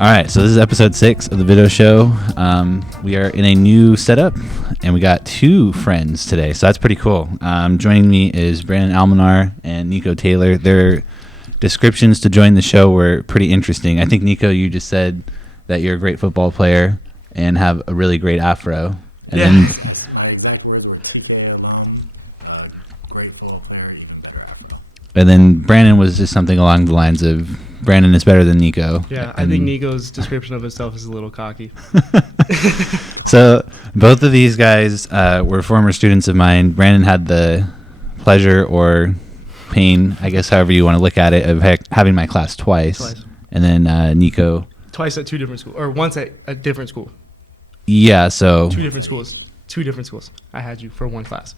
All right, so this is episode 6 of the Vido show. We are in a new setup, and we got 2 friends today, so that's pretty cool. Joining me is Brandon Almenar and Niko Taylor. Their descriptions to join the show were pretty interesting. I think, Niko, you just said that you're a great football player and have a really great afro. And then my exact words were TKA alone, great football player, even better afro. And then Brandon was just something along the lines of Brandon is better than Niko. Yeah, I think Niko's description of himself is a little cocky. So both of these guys were former students of mine. Brandon had the pleasure or pain, I guess however you want to look at it, of having my class twice. And then Niko. Twice at 2 different schools, or once at a different school. Yeah, so. 2 different schools. 2 different schools. I had you for one class.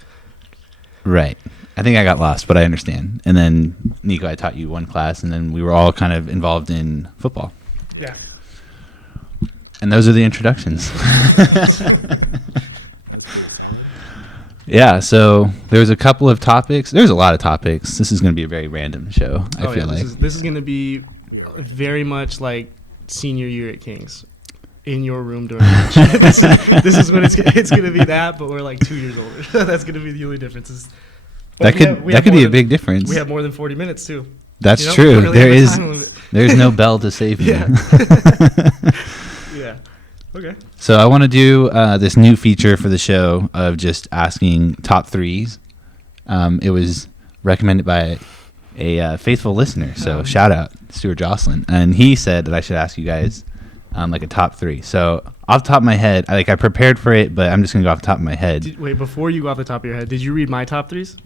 Right. I think I got lost, but I understand. And then, Niko, I taught you one class, and then we were all kind of involved in football. Yeah. And those are the introductions. Yeah, so there was a couple of topics. There's a lot of topics. This is going to be a very random show, I feel like. This is going to be very much like senior year at King's. In your room during lunch. this is what it's going to be that, but we're like 2 years older. That's going to be the only difference. That could be a big difference. We have more than 40 minutes too. That's true. There's no bell to save you. Yeah. Yeah. Okay. So I want to do this new feature for the show of just asking top threes. It was recommended by a faithful listener. So shout out Stuart Jocelyn, and he said that I should ask you guys like a top 3. So off the top of my head, I prepared for it, but I'm just gonna go off the top of my head. Wait, before you go off the top of your head, did you read my top 3s?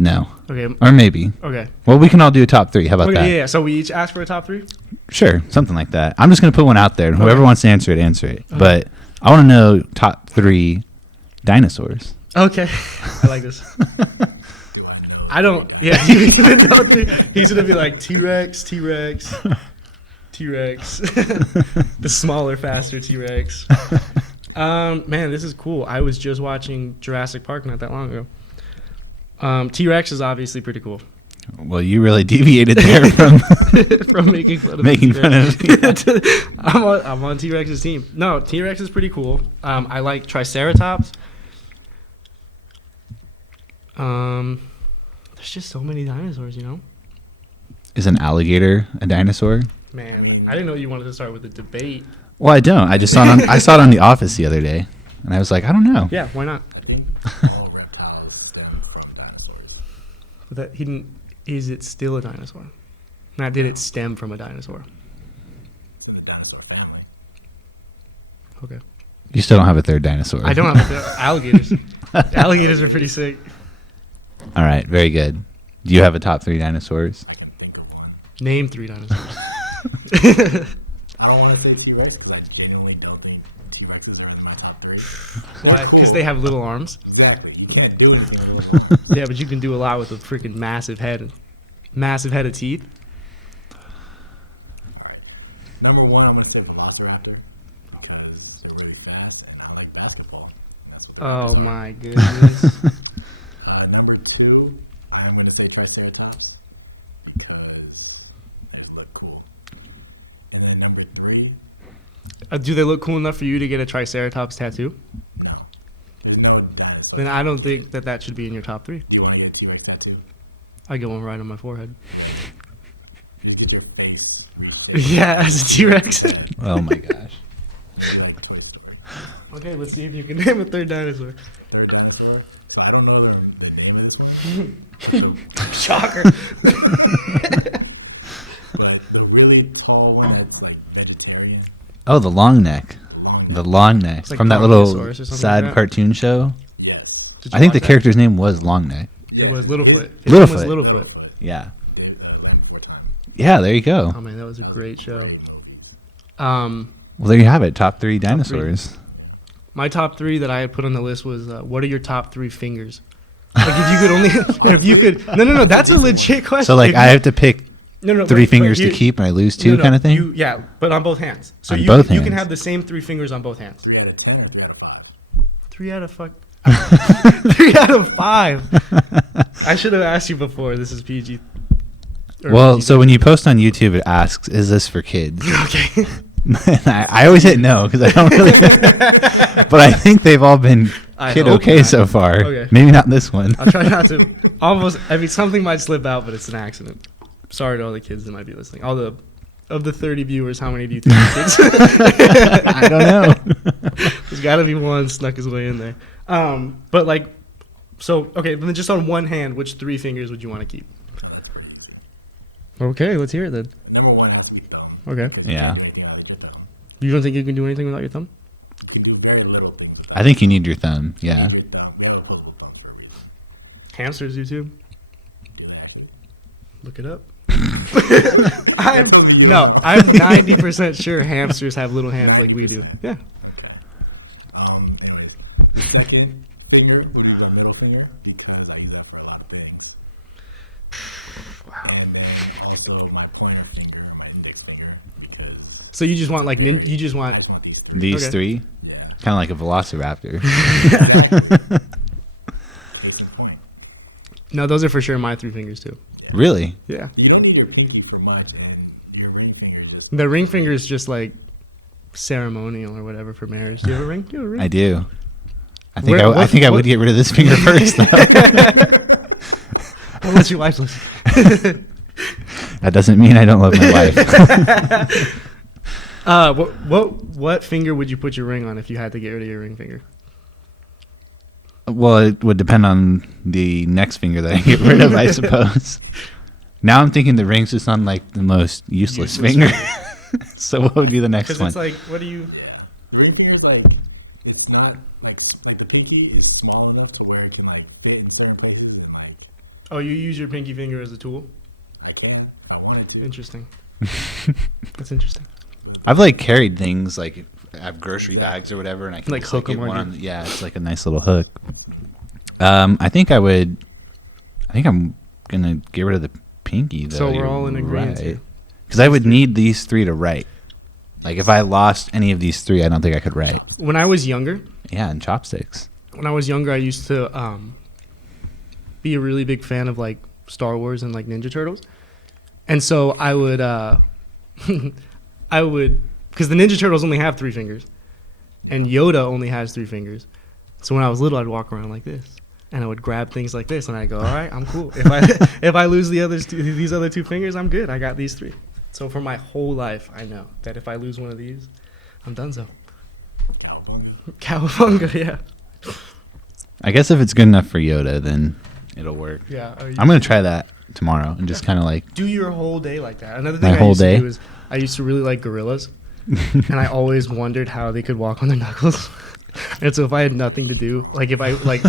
No. Okay. Or maybe. Okay. Well, we can all do a top 3. How about that? Yeah. So we each ask for a top 3? Sure, something like that. I'm just gonna put one out there, and whoever wants to answer it, answer it. Okay. But I want to know top 3 dinosaurs. Okay. I like this. I don't. Yeah. You even know 3. He's gonna be like T-Rex. The smaller, faster T-Rex. Man, this is cool. I was just watching Jurassic Park not that long ago. T-Rex is obviously pretty cool. Well, you really deviated there from from making fun of I'm on T-Rex's team. No, T-Rex is pretty cool. I like Triceratops. There's just so many dinosaurs, you know? Is an alligator a dinosaur? Man, I didn't know you wanted to start with a debate. Well, I don't. I just saw it I saw it on The Office the other day, and I was like, I don't know. Yeah, why not? Is it still a dinosaur? Now, did it stem from a dinosaur? It's in the dinosaur family. Okay. You still don't have a third dinosaur. I don't have alligators. Alligators are pretty sick. All right, very good. Do you have a top 3 dinosaurs? I can think of one. Name 3 dinosaurs. I don't want to say T-Rex, but I genuinely don't think T-Rexes are in my top 3. Why? Because they have little arms? Exactly. You can't do anything. Yeah, but you can do a lot with a freaking massive head. Massive head of teeth. Number 1, I'm going to say Velociraptor. Because they're really fast and I like basketball. Oh my goodness. Number 2, I'm going to say Triceratops. Because they look cool. And then number 3. Do they look cool enough for you to get a Triceratops tattoo? No. There's no dinosaur. Then I don't think that should be in your top 3. You want to get a T-Rex tattoo? I get one right on my forehead. Get your face. Yeah, as a T-Rex. Oh my gosh. Okay, let's see if you can name a 3rd dinosaur. Third dinosaur? So I don't know the name of this one. Shocker. But the really tall one that's like vegetarian. Oh, the long neck. The long neck. It's like From that little Brontosaurus or something sad like that. cartoon show. Yes. Did you I think the watch that? character's name was Long Neck. It was Littlefoot. His name was Littlefoot. Littlefoot. Yeah. Yeah, there you go. Oh man, that was a great show. Um, Well, there you have it. Top 3 dinosaurs. my top 3 that I had put on the list was what are your top 3 fingers? Like if you could only, if you could, no, that's a legit question. So, like, If I you- have to pick no, 3 but fingers you- to keep and I lose 2 kind of thing? Yeah, but on both hands. So On you both you can hands. have the same 3 fingers on both hands. 3 out of 10 or 3 out of 5? 3 out of 5. I should have asked you before. This is PG. Well, so when you post on YouTube, it asks, "Is this for kids?" Okay. I always hit no because I don't really. But I think they've all been okay so far. Okay. Maybe not this one. I'll try not to. Almost. I mean, something might slip out, but it's an accident. Sorry to all the kids that might be listening. Of the 30 viewers, how many do you think are kids? I don't know. There's got to be one snuck his way in there. But like, so okay, then just on one hand, which 3 fingers would you want to keep? Okay, let's hear it then. Number 1 has to be thumb. Okay. Yeah. You don't think you can do anything without your thumb? We do very little things. I think you need your thumb. Yeah. Hamsters do too. Look it up. I'm 90% sure hamsters have little hands like we do. Yeah. Anyways, second finger would be the middle finger because I use that for a lot of things. Wow. And then also my pointer finger and my index finger. So you just want like you just want These Okay. 3, kind of like a velociraptor. no, those are for sure my 3 fingers too. Really? Yeah. You don't need your pinky for mine, and your ring finger is The ring finger is just like ceremonial or whatever for marriage. Do you have a ring? Do you have a ring? I do. I think Where- I think I what- would get rid of this finger first. Though. I'll let your wife listen. That doesn't mean I don't love my wife. What finger would you put your ring on if you had to get rid of your ring finger? Well, it would depend on the next finger that I get rid of, I suppose. Now I'm thinking the ring's just on like the most useless finger. So what would be the next Because one? it's like, what do you? the ring finger is like it's not like the pinky is small enough to where it can like fit in certain places and like Oh, you use your pinky finger as a tool? I can if I wanted to. Interesting. That's interesting. I've like carried things like I have grocery bags or whatever, and I can Like just, hook get 'em on one your- on. Yeah, it's like a nice little hook. I think I'm gonna get rid of the pinky though. So we're You're all in agreement here. Because I would need these 3 to write. Like if I lost any of these 3, I don't think I could write. When I was younger, Yeah, and chopsticks. I used to be a really big fan of like Star Wars and like Ninja Turtles, and so I would because the Ninja Turtles only have 3 fingers, and Yoda only has 3 fingers. So when I was little, I'd walk around like this, and I would grab things like this, and I'd go, "All right, I'm cool. If I lose these other 2 fingers, I'm good. I got these 3." So for my whole life, I know that if I lose one of these, I'm donezo. Cowabunga, yeah. I guess if it's good enough for Yoda, then it'll work. Yeah. I'm gonna try that tomorrow and just kind of like do your whole day like that. Another My thing I whole used day? to do is I used to really like gorillas, and I always wondered how they could walk on their knuckles. And so if I had nothing to do, like if I like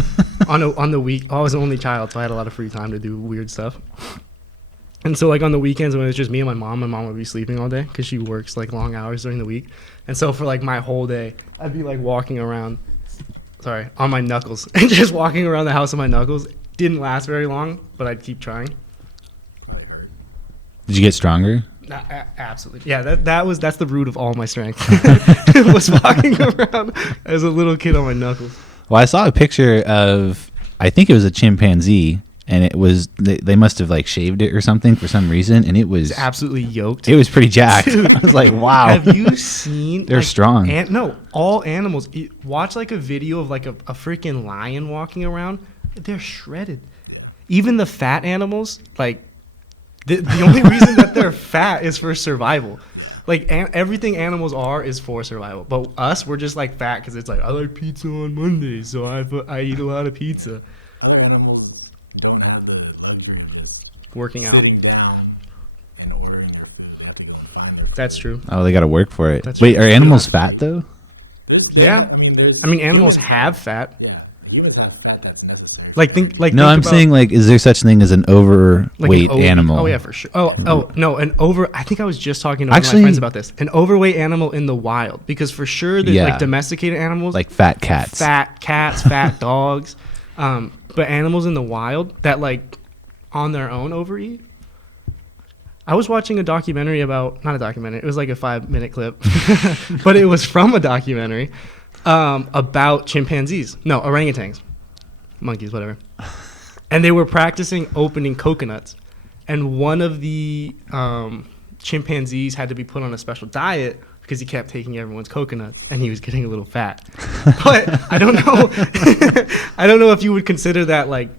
on the week, I was an only child, so I had a lot of free time to do weird stuff. And so like on the weekends when it was just me and my mom would be sleeping all day because she works like long hours during the week. And so for like my whole day, I'd be like walking around, on my knuckles, and just walking around the house on my knuckles. Didn't last very long, but I'd keep trying. Did you get stronger? Absolutely. Yeah, that's the root of all my strength. Was walking around as a little kid on my knuckles. Well, I saw a picture of, I think it was a chimpanzee, and it was they must have like shaved it or something for some reason, and it was It's absolutely yoked. it was pretty jacked. Dude, I was like, wow, Have you seen? They're strong. No, all animals. Watch like a video of like a freaking lion walking around. They're shredded. Even the fat animals, like the only reason that they're fat is for survival. Like everything animals are is for survival. But us, we're just like fat because it's like I like pizza on Mondays, so I eat a lot of pizza. Other animals don't have the luxury of just Working out. sitting down and ordering their food. They have to go find it. That's true. oh, they got to work for it. That's Wait, true. are animals fat though? Yeah. I mean, animals have fat. Yeah, humans have fat that's necessary. Like No, think I'm about, saying like, is there such thing as an like overweight an over- animal? Oh yeah, for sure. Oh no, I think I was just talking to one of Actually- my friends about this. An overweight animal in the wild, because for sure there's Yeah. like domesticated animals, Like fat cats. fat cats, fat dogs, but animals in the wild that like on their own overeat. I was watching a documentary about, not a documentary, it was like a 5-minute clip, but it was from a documentary about chimpanzees, no, orangutans, monkeys, whatever. And they were practicing opening coconuts, and one of the chimpanzees had to be put on a special diet because he kept taking everyone's coconuts and he was getting a little fat. But I don't know. I don't know if you would consider that like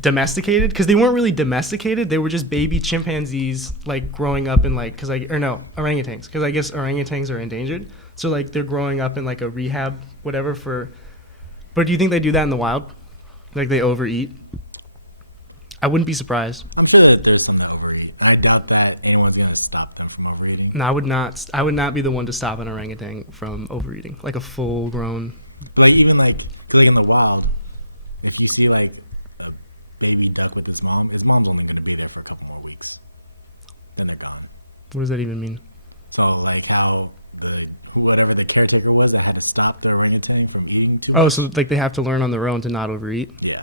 domesticated, because they weren't really domesticated. They were just baby chimpanzees like growing up in like, orangutans, because I guess orangutans are endangered. So like they're growing up in like a rehab whatever for. But do you think they do that in the wild? Like they overeat? I wouldn't be surprised. I'm good at this and overeat. I doubt that anyone's going to stop them from overeating. No, I would not be the one to stop an orangutan from overeating, like a full grown. Like even like really in the wild, if you see like a baby duck with his mom's only going to be there for a couple more weeks. Then they're gone. What does that even mean? So like how whatever the caretaker was that had to stop the orangutan from eating too. Oh, so like they have to learn on their own to not overeat. Yeah.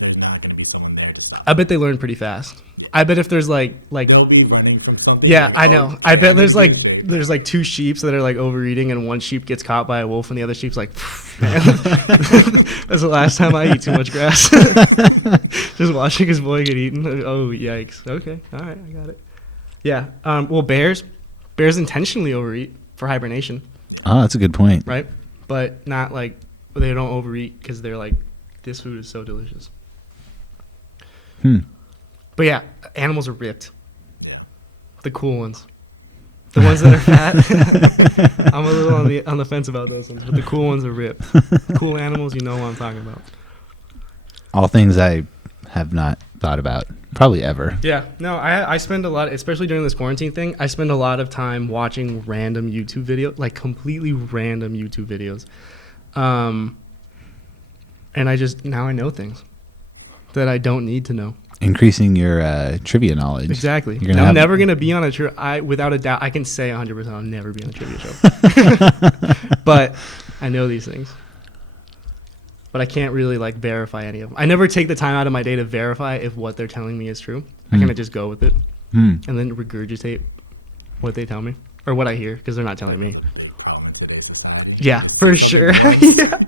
There's not going to be someone there to stop. I bet they learn pretty fast. I bet if there's like They'll be running from something. yeah, like, I know. I bet there's like two sheeps that are like overeating, and one sheep gets caught by a wolf, and the other sheep's like, man, that's the last time I eat too much grass. Just watching his boy get eaten. Oh yikes. Okay, all right, I got it. Yeah. Well, bears intentionally overeat for hibernation, Oh, that's a good point. right? But not like they don't overeat because they're like, this food is so delicious. But yeah, animals are ripped. Yeah. The cool ones. The ones that are fat. I'm a little on the fence about those ones, but the cool ones are ripped. Cool animals, you know what I'm talking about. All things I have not thought about probably ever. Yeah, no, I spend a lot, especially during this quarantine thing, I spend a lot of time watching random YouTube videos, like completely random YouTube videos. And now I know things that I don't need to know. Increasing your trivia knowledge. Exactly. You're gonna I'm never going to be on without a doubt, I can say 100% I'll never be on a trivia show. But I know these things. But I can't really like verify any of them. I never take the time out of my day to verify if what they're telling me is true. I kind of just go with it and then regurgitate what they tell me or what I hear, because they're not telling me. Yeah, for sure. Yeah.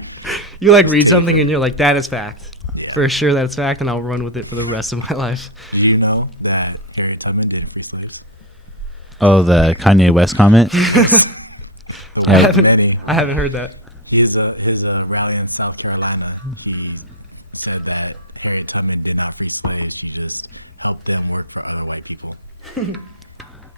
You like read something and you're like, that is fact. For sure that's fact, and I'll run with it for the rest of my life. Do you know that every time I did recently? Oh, the Kanye West comment? I Yeah. haven't heard that. Here's a rally in South Carolina. He said that every time they did not reach the age, he was putting work for other white people.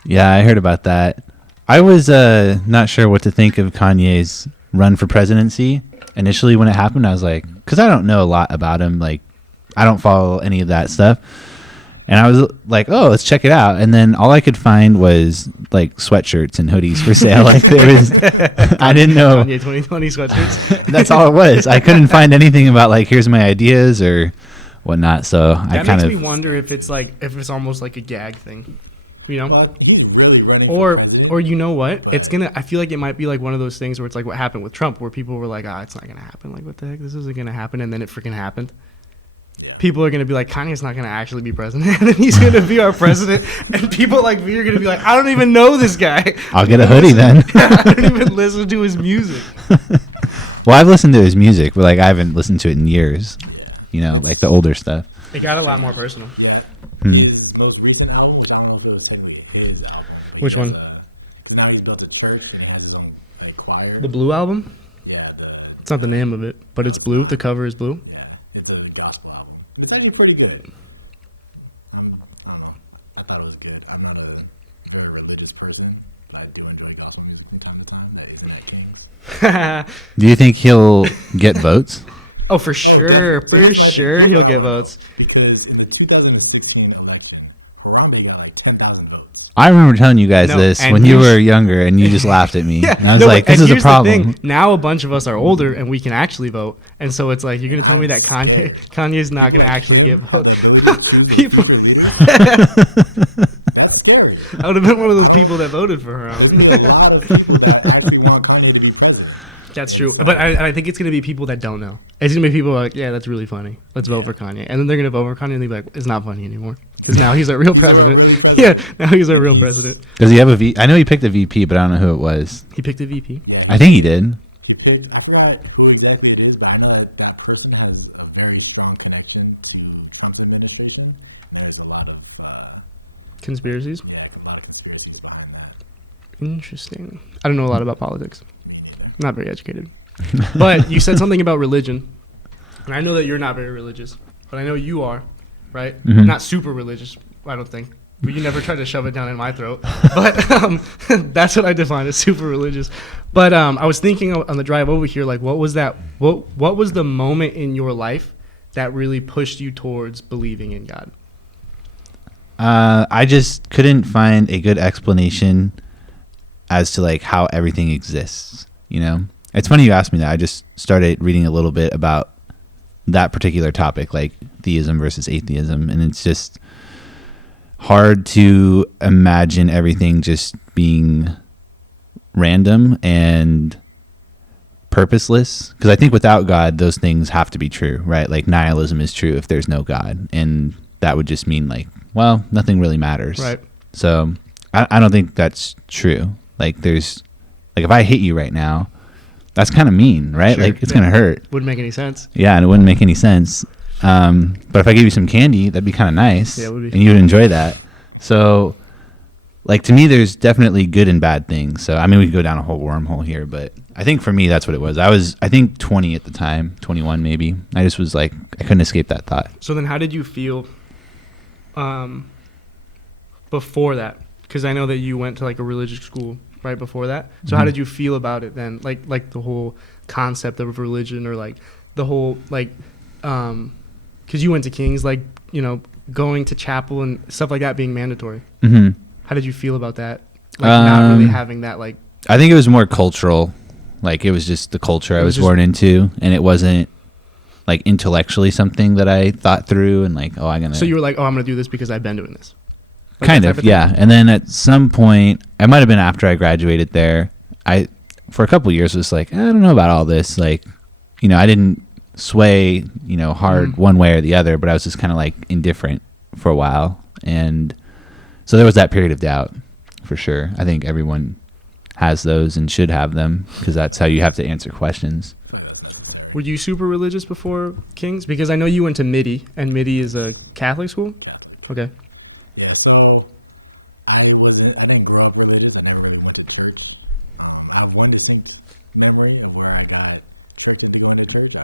Yeah, I heard about that. I was not sure what to think of Kanye's run for presidency. Initially, when it happened, I was like, because I don't know a lot about him. Like, I don't follow any of that stuff. And I was like, oh, let's check it out. And then all I could find was like sweatshirts and hoodies for sale. Like there was, I didn't know. Kanye 2020 sweatshirts. That's all it was. I couldn't find anything about like, here's my ideas or whatnot. So I That kind makes of me wonder if it's almost like a gag thing, you know? But he's really running. Or you know what? I feel like it might be like one of those things where it's like what happened with Trump, where people were like, it's not gonna happen. Like, what the heck? This isn't gonna happen, and then it freaking happened. People are gonna be like, Kanye's not gonna actually be president, and then he's gonna be our president, and people like me are gonna be like, I don't even know this guy. I'll get a hoodie then. I don't even listen to his music. Well, I've listened to his music, but like I haven't listened to it in years. You know, like the older stuff. It got a lot more personal. Yeah. His most recent album, which I don't know if it was technically his album. Which one? Now he built a church and has his own like, choir. The Blue album? Yeah, It's not the name of it, but it's blue. The cover is blue. yeah, it's a gospel album. It's actually pretty good. I don't know. I thought it was good. I'm not a very religious person, but I do enjoy gospel music from time to time. Do you think he'll get votes? Oh, for sure. For sure he'll get votes. Because in the 2016 election, Harambe got like 10,000 votes. I remember telling you guys No, this and when you here's- were younger, and you just laughed at me. Yeah, And I was no, like, but- "This and is a here's the problem." thing. Now a bunch of us are older and we can actually vote, and so it's like you're gonna tell me that Kanye's not gonna actually get votes. People, That's scary. I would have been one of those people that voted for her. There's a lot of people that actually want Kanye to be president. That's true, but I think it's gonna be people that don't know. It's gonna be people like, yeah, that's really funny. Let's vote for Kanye, and then they're gonna vote for Kanye and they'll be like, it's not funny anymore because now he's our real president. Yeah, now he's our real president. Does he have a V? I know he picked a VP, but I don't know who it was. He picked a VP. I think he did. I forgot who exactly it is, but I know that that person has a very strong connection to Trump's administration. There's a lot of Conspiracies. conspiracies behind that. Interesting. I don't know a lot about politics. I'm not very educated. But you said something about religion. And I know that you're not very religious, but I know you are, right? Mhm. Not super religious, I don't think. But you never tried to shove it down in my throat. But that's what I define as super religious. But I was thinking on the drive over here, like, what was the moment in your life that really pushed you towards believing in God? I just couldn't find a good explanation as to like how everything exists. You know, it's funny you asked me that. I just started reading a little bit about that particular topic, like theism versus atheism, and it's just hard to imagine everything just being random and purposeless, because I think without God those things have to be true, right? Like nihilism is true if there's no God, and that would just mean like, well, nothing really matters, Right. So I don't think that's true. Like there's like if I hit you right now, that's kind of mean, right? Sure. Like it's gonna hurt. Wouldn't make any sense. Yeah, and it wouldn't make any sense. But if I gave you some candy, that'd be kind of nice, Yeah, it would be and you would enjoy that. So, like to me, there's definitely good and bad things. So, I mean, we could go down a whole wormhole here, but I think for me, that's what it was. I think 20 at the time, 21 maybe. I just was like, I couldn't escape that thought. So then how did you feel before that? Because I know that you went to like a religious school right before that. So how Mhm. did you feel about it then? Like the whole concept of religion, or like the whole like because you went to King's, like, you know, going to chapel and stuff like that being mandatory. Mm-hmm. How did you feel about that? Like not really having that, like, I think it was more cultural. Like it was just the culture I It was was just- born into, and it wasn't like intellectually something that I thought through and like, oh, I'm gonna. so you were like, oh, I'm gonna do this because I've been doing this. Like Kind that of, type thing? yeah. And then at some point, it might have been after I graduated there, I, for a couple of years, was like, I don't know about all this. Like, you know, I didn't sway, you know, hard one way or the other, but I was just kind of like indifferent for a while. And so there was that period of doubt, for sure. I think everyone has those and should have them, because that's how you have to answer questions. Were you super religious before King's? Because I know you went to MIDI, and MIDI is a Catholic school. Okay. Yeah, so I didn't grow up religious. I never really went to church. I have one distinct memory of where I got tricked into going to church.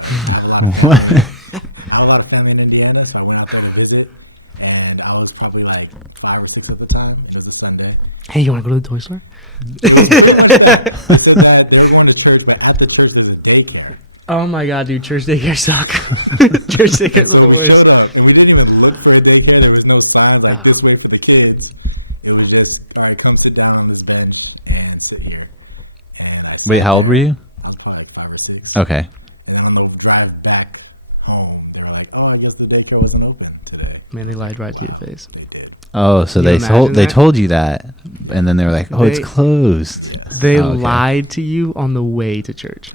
What? I was family in Indiana, so I went out for a visit, and I was probably like 5 or 6 at the time. It was a Sunday. Hey, you want to go to the toy store? So they went to church, like, after church, it was daycare. Oh my god, dude, church daycare suck. Church daycare is the worst. And we didn't even look for a daycare. There was no sign like this way for the kids. It was just, all right, come sit down on this bench and sit here. And Wait, how old were you? I'm like 5 or 6. Okay. And then I'm going to drive back home. You know, like, oh, I guess the daycare wasn't open today. Man, they lied right to your face. Oh, so You they imagine told that? you that, and then they were like, "Oh, it's They- closed." They Oh, okay. lied to you on the way to church.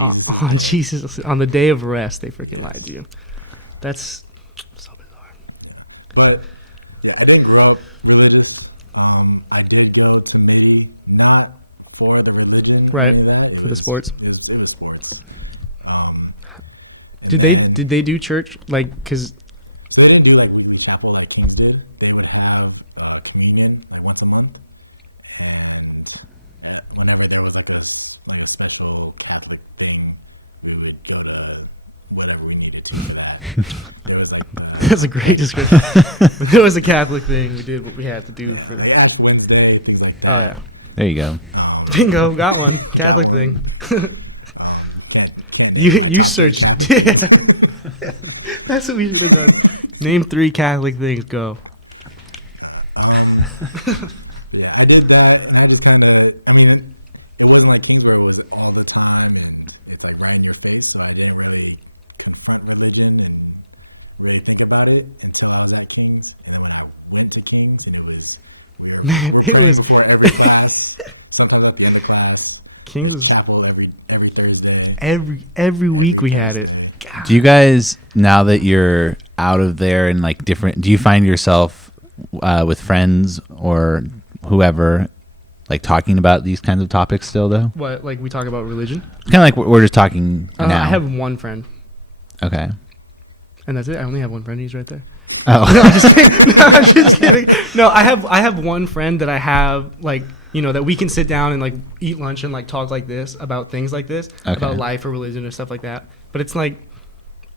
On Jesus, on the day of rest, they freaking lied to you. That's so bizarre. But, yeah, I didn't grow up religious. I did go to maybe not for the religion. Right, or that. for the sports. It was in the sports. Did they do church, like, cause So they didn't do like when you chapel like Kings did. They would have communion like once a month, and whenever there was like a special Catholic thing, we would go to whatever we needed to for that. There was like that's a great description. When there was a Catholic thing, we did what we had to do for. last Wednesday, things like that. Oh yeah, There you go. bingo, got one Catholic thing. You searched. That's what we should have done. Name 3 Catholic things. Go. Yeah, I did that. And I was kind of, I mean, it wasn't like Kingborough was all the time, and it's like right in your face, so I didn't really confront religion and really think about it until I was at King's. And when I went to King's, and Man, it was- before every class, sometimes I'd be with class, Kings was chapel every Thursday. every week we had it. Do you guys, now that you're out of there and like different, do you find yourself with friends or whoever like talking about these kinds of topics still though? What, like we talk about religion? Kind of like we're just talking now. I have one friend, Okay. and that's it. I only have one friend. He's right there. Oh. No, I'm just kidding. No, I'm just kidding. No, I have one friend that I have like you know, that we can sit down and like eat lunch and like talk like this about things like this, about life or religion or stuff like that. But it's like,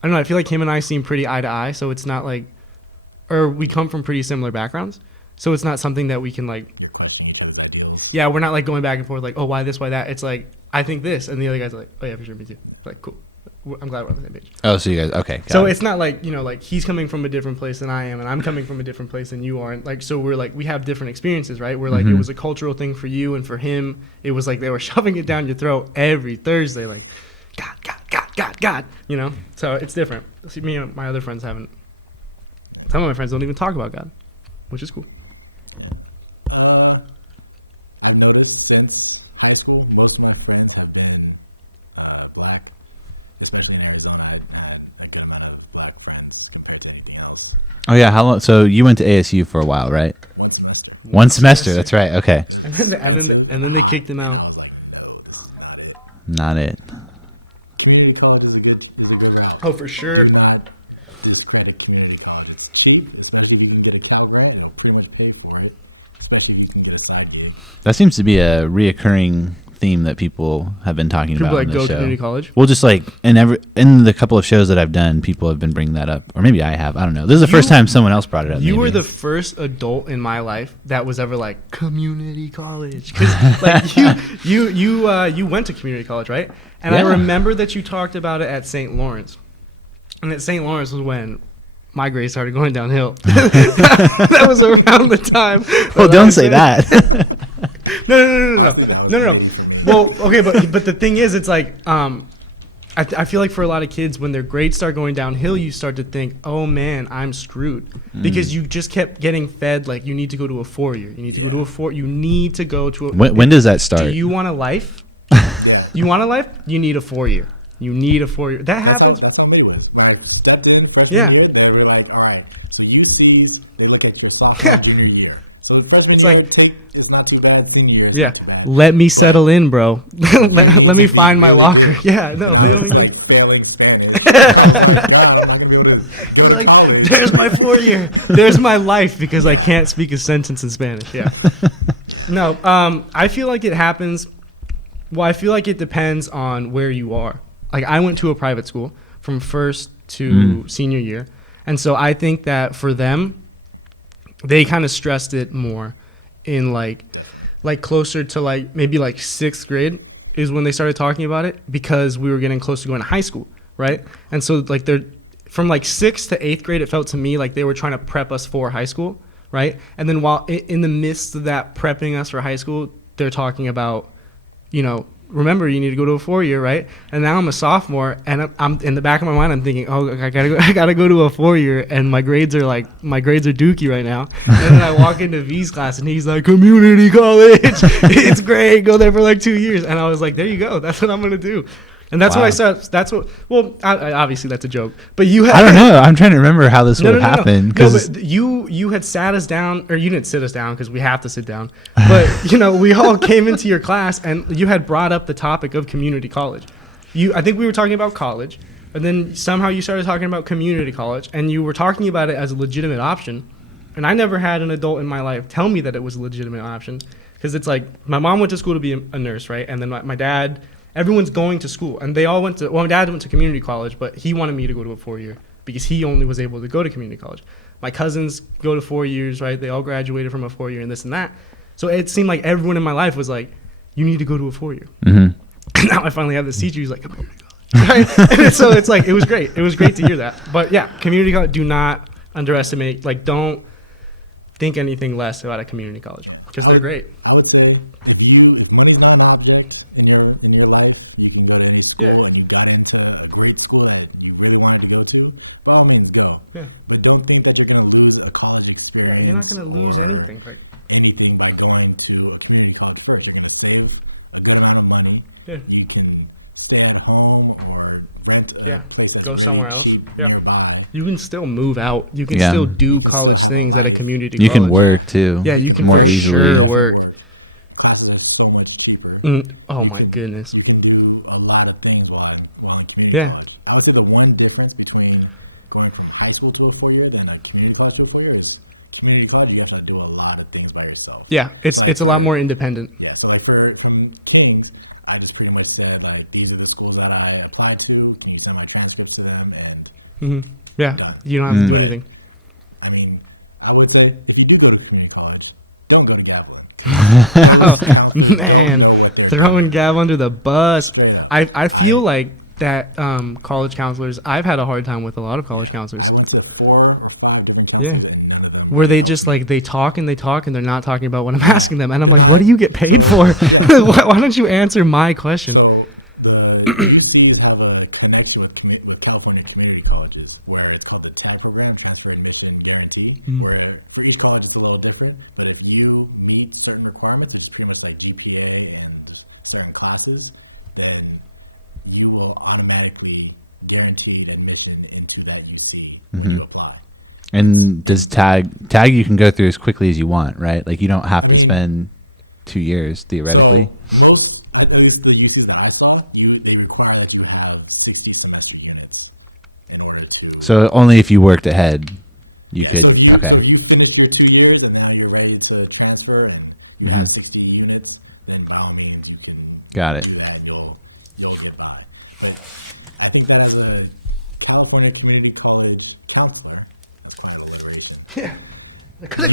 I don't know, I feel like him and I seem pretty eye to eye, so it's not like, or we come from pretty similar backgrounds, so it's not something that we can like, yeah, we're not like going back and forth like, oh, why this, why that. It's like, I think this, and the other guy's like, oh yeah, for sure, me too. Like, cool. I'm glad we're on the same page. Oh, so you guys, okay. So it's not like, you know, like he's coming from a different place than I am, and I'm coming from a different place than you are. And like, so we're like, we have different experiences, right? We're like, it was a cultural thing for you, and for him, it was like they were shoving it down your throat every Thursday, like, God, God, God, God, God, you know? So it's different. See, me and my other friends haven't, some of my friends don't even talk about God, which is cool. I noticed since high school, most of my friends have been black, especially guys on because I have black friends and everything else. Oh yeah, how long? So you went to ASU for a while, right? One semester. That's right. Okay. And then they kicked him out. Not it. Community college is a good Oh, for sure. not discredit community college. It's not even really Cal Grant, pretty much big for it, especially if you can get a black dude. That seems to be a reoccurring theme that people have been talking People about like on go this to show. community college. Well, just like in the couple of shows that I've done, people have been bringing that up, or maybe I have. I don't know. This is the first time someone else brought it up. You were maybe. the first adult in my life that was ever like community college, because like you went to community college, right? And I Yeah. remember that you talked about it at St. Lawrence, and at St. Lawrence was when my grades started going downhill. That was around the time. Well, that don't I say said- that. No. Well, okay, but the thing is, it's like I feel like for a lot of kids, when their grades start going downhill, you start to think, oh man, I'm screwed, because you just kept getting fed like you need to go to a 4-year, you need to go to a 4, you need to go to a. When does that start? Do you want a life? You want a life? You need a 4-year. You need a 4-year. That happens. That's how many would, right? Step in, freshman Yeah. year, and we're like, all right, so UCs, they look at your sophomore and junior year. So the freshman It's year, like- it's not too bad, senior year. Yeah. it's not too bad. Let me settle in, bro. let me find my locker. Yeah. No, they don't even. Like failing Spanish. I'm not gonna do this. You're like, there's my 4-year. There's my life because I can't speak a sentence in Spanish. Yeah. No, I feel like it happens. Well, I feel like it depends on where you are. Like I went to a private school from first to senior year. And so I think that for them, they kind of stressed it more in like closer to like maybe like 6th grade is when they started talking about it, because we were getting close to going to high school, right? And so like they're from like 6th to 8th grade, it felt to me like they were trying to prep us for high school, right? And then while in the midst of that prepping us for high school, they're talking about, you know, remember you need to go to a 4-year, right? And now I'm a sophomore, and I'm in the back of my mind, I'm thinking, oh, I gotta go to a 4-year, and my grades are dookie right now. And then I walk into V's class, and he's like, community college, it's great, go there for like 2 years. And I was like, there you go, that's what I'm gonna do. And that's what I saw. That's what. Well, obviously that's a joke. But you had. I don't know. I'm trying to remember how this would have happened. No, but you had sat us down, or you didn't sit us down because we have to sit down. But you know, we all came into your class, and you had brought up the topic of community college. I think we were talking about college, and then somehow you started talking about community college, and you were talking about it as a legitimate option. And I never had an adult in my life tell me that it was a legitimate option, because it's like my mom went to school to be a nurse, right? And then my dad. Everyone's going to school, and they all went to. Well, my dad went to community college, but he wanted me to go to a 4-year because he only was able to go to community college. My cousins go to 4 years, right? They all graduated from a 4-year and this and that. So it seemed like everyone in my life was like, "You need to go to a 4-year." Mm-hmm. And now I finally have this teacher who's like, "Community college," right? And so it's like it was great. It was great to hear that. But yeah, community college. Do not underestimate. Like, don't think anything less about a community college because they're great. I would say, if money's one object in your life, you can go to any school, Yeah. and you got into a great school that you really want to go to, by all means go. Yeah. But don't think that you're going to lose a college experience. Yeah, you're not gonna lose anything. Like, anything by going to a community college first. You're going to save a good amount of money. yeah, You can stay at home or rent a Yeah, place that's go somewhere very else. cheap Yeah. nearby. you can still move out. You can Yeah. still do college things at a community You college. can work too. Yeah, you can more for easily. sure work. Classes are so much cheaper. Oh my goodness. You can do a lot of things while at one community Yeah. college. I would say the one difference between going from high school to a 4-year and a community college to a 4-year is community college, you have to do a lot of things by yourself. Yeah, it's a lot more independent. Yeah, so like from Kings, I just pretty much said that these are the schools that I applied to. Can you send my transcripts to them? And Yeah, you don't have to do anything. I mean, I would say if you do go to community college, don't go to Kaplan. Oh, man, throwing Gav under the bus. I feel like that college counselors, I've had a hard time with a lot of college counselors. I went to 4 or 5 different Yeah. colleges, and none of them. Where they just like they talk and they're not talking about what I'm asking them, and I'm like, what do you get paid for? Why don't you answer my question? So the Steve's have a connection with California community colleges where it's called the TAG program, Transfer Admission Guarantee, where for each college it's a little different, but if you meet certain requirements, it's pretty much like GPA and certain classes, then you will automatically guarantee admission into that UC to apply. And does tag you can go through as quickly as you want, right? Like you don't have to spend 2 years theoretically. So most, at least the UCs that I saw, they require us to have 60 semester units in order to. So only if you worked ahead, you could. Okay. So you finished your 2 years and now you're ready to transfer and have 60 units, and by all means you can Got it. do that. You'll get by. So I think that as a California Community College counselor, Yeah. you could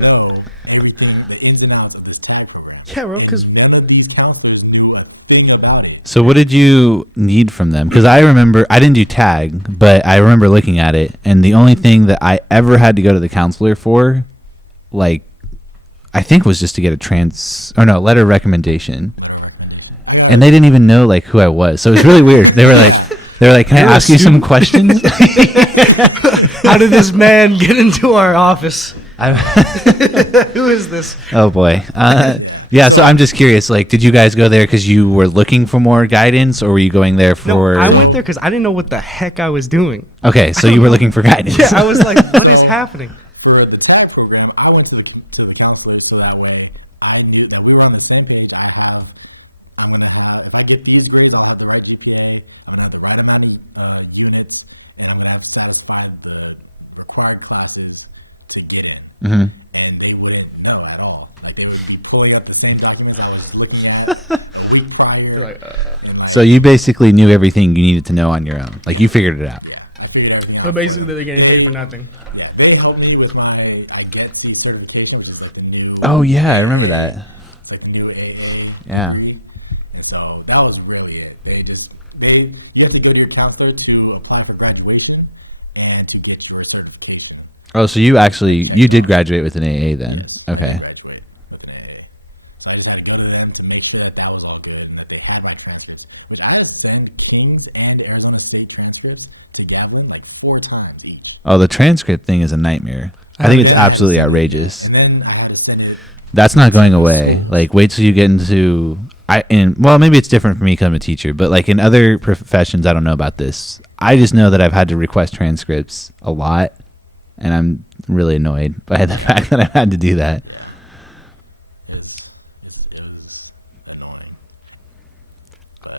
know everything, the ins and outs of this tag program. Yeah, bro, 'cause- none of these counselors knew a thing about it. So what did you need from them? Because I remember I didn't do tag, but I remember looking at it, and the only thing that I ever had to go to the counselor for, like, I think was just to get a letter of recommendation, and they didn't even know like who I was. So it was really weird. They were like, "Can I You're a ask you some student?" questions?" How did this man get into our office? I- Who is this? Oh boy. Yeah. So I'm just curious. Like, did you guys go there because you were looking for more guidance, or were you going there No, for? I went there because I didn't know what the heck I was doing. Okay, so you were looking for guidance. Yeah, I was like, what is happening? For the tag program, I went to the counselors so that way I knew that we were on the same page. I'm going to have, if I get these grades, I'll have the right GPA, I'm going to have the right amount of units, and I'm going to have to satisfy the required classes to get in. Mm-hmm. And they wouldn't know at all. Like, they would be pulling up the same document I was looking at the week prior. They're like, So you basically knew everything you needed to know on your own. Like you figured it out. I figured everything out. But basically, they're getting paid for nothing. They helped me with my guarantee certification, which is like the new. Oh yeah, I remember that. It's like the new AA. Yeah. degree. And so that was really it. You have to go to your counselor to apply for graduation and to get your certification. Oh, so you did graduate with an AA then? Okay. Graduate with an AA. I just had to go to them to make sure that was all good and that they had my transcripts. Which I had to send Kings and Arizona State transcripts to Gavin like 4 times each. Oh, the transcript thing is a nightmare. I think it's absolutely outrageous. And then I had to send it. That's not going away. Like, wait till you get into well, maybe it's different for me because I'm a teacher, but like in other professions, I don't know about this. I just know that I've had to request transcripts a lot, and I'm really annoyed by the fact that I've had to do that.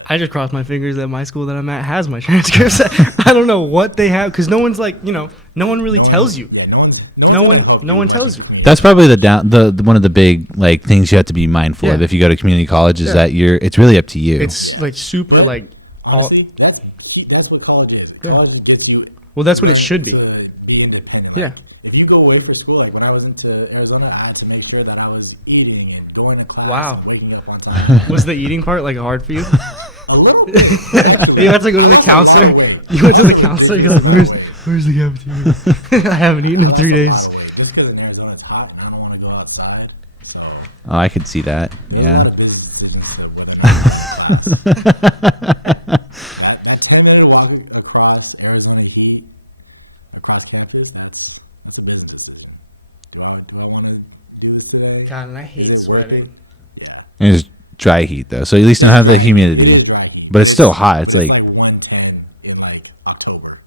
I just crossed my fingers that my school that I'm at has my transcripts. I don't know what they have because no one's like, no one really tells you. No one tells you. That's probably the one of the big like things you have to be mindful of Yeah. if you go to community college is that it's really up to you. It's like super like all. Honestly, that's what college is. Yeah. College gets you. Well, that's what it should be. to be independent. Yeah. If you go away for school, like when I was into Arizona, I had to make sure that I was eating and going to class. Wow. and waiting there for Was the eating part like hard for you? a little bit. You had to go to the counselor. You went to the counselor. You're like, where's the cafeteria? I haven't eaten in 3 days. Just because in Arizona it's hot and I don't want to go outside. Oh, I could see that. Yeah. It's generally walking across Arizona heat, across campus. That's a business. Do I want to do this today? God, and I hate sweating. And it's dry heat though, so at least don't have the humidity. But it's still hot. It's like, 110 in like October.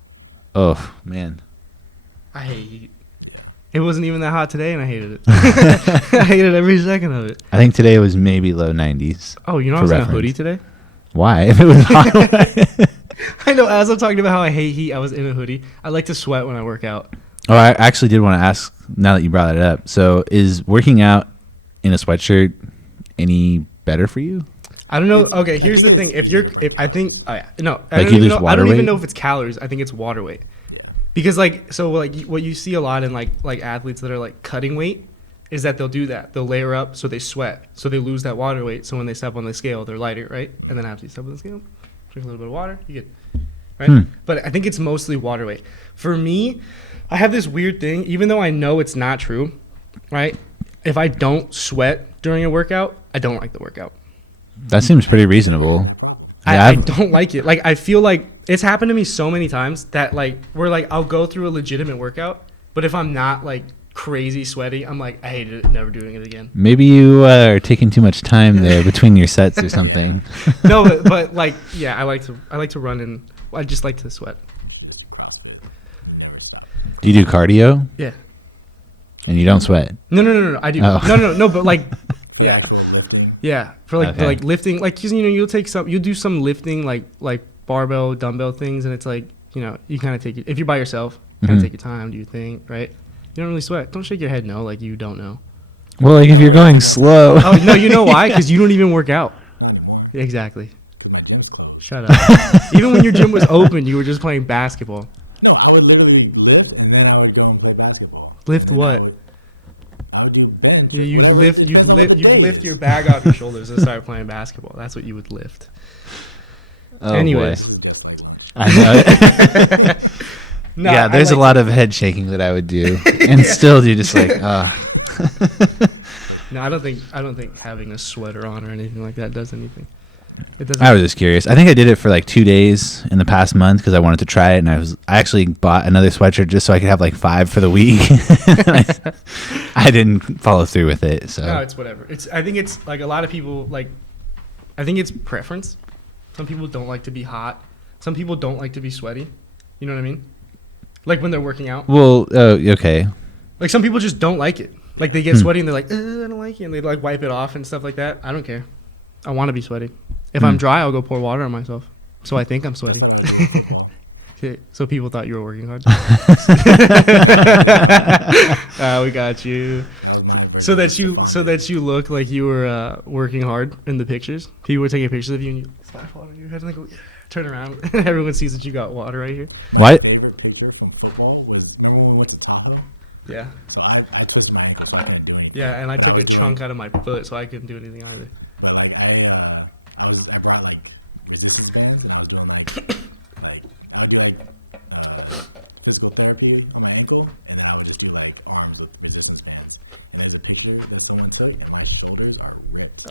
oh man. I hate heat. It wasn't even that hot today, and I hated it. I hated every second of it. I think today was maybe low 90s. Oh, you know I For was in a reference. hoodie today? Why? If it was hot. I know, as I'm talking about how I hate heat, I was in a hoodie. I like to sweat when I work out. Oh, I actually did want to ask, now that you brought it up. So is working out in a sweatshirt any better for you? I don't know. Okay, here's the thing. If I think, oh yeah, no, I Like don't you even lose know. water I don't even weight? know if it's calories. I think it's water weight. Because what you see a lot in like athletes that are like cutting weight is that they'll do that. They'll layer up so they sweat, so they lose that water weight. So when they step on the scale, they're lighter, right? And then after you step on the scale, drink a little bit of water, you get right. But I think it's mostly water weight. For me, I have this weird thing. Even though I know it's not true, right? If I don't sweat during a workout, I don't like the workout. That seems pretty reasonable. I don't like it. Like, I feel like it's happened to me so many times that like I'll go through a legitimate workout, but if I'm not like crazy sweaty, I'm like, I hate it, never doing it again. Maybe you are taking too much time there between your sets or something. No, but like, yeah, I like to run and I just like to sweat. Do you do cardio Yeah. and you don't sweat? No. I do. Oh. No. But like, yeah. Yeah, for Okay. like lifting, like, 'cause, you know, you'll do some lifting, like barbell, dumbbell things, and it's like, you know, you kind of take it if you're by yourself, kind of take your time, do your thing, right? You don't really sweat. Don't shake your head no, like you don't know. Well, like if you're going slow. Oh no, you know why? Because you don't even work out. Exactly. Shut up. Even when your gym was open, you were just playing basketball. No, I would literally do it, and then I would go and play basketball. Lift what? I would do bench. Yeah, you'd lift your bag off your shoulders and start playing basketball. That's what you would lift. Oh, Anyways. boy. I know. No, yeah, I there's a like- lot of head shaking that I would do, and still do just like, No, I don't think having a sweater on or anything like that does anything. It doesn't. I was just curious. I think I did it for like 2 days in the past month because I wanted to try it, and I actually bought another sweatshirt just so I could have like 5 for the week. I didn't follow through with it. So No, it's whatever. I think it's like a lot of people like. I think it's preference. Some people don't like to be hot. Some people don't like to be sweaty. You know what I mean? Like when they're working out. well, okay. Like some people just don't like it. Like they get sweaty and they're like, I don't like it, and they like wipe it off and stuff like that. I don't care. I want to be sweaty. If I'm dry, I'll go pour water on myself. So I think I'm sweaty. So people thought you were working hard. We got you. So that you look like you were working hard in the pictures. People were taking pictures of you and you splash water on your head and they go, yeah. Turn around. Everyone sees that you got water right here. What? Favorite picture from football was everyone went to Tahoe. Yeah. I put my hand into it. Yeah, and I took a chunk out of my foot, so I couldn't do anything either. But like I brought like resistance bands, and I feel like physical therapy in my ankle, and then I would just do like arms with resistance bands. And there's a picture that someone showed, and my shoulders are ripped.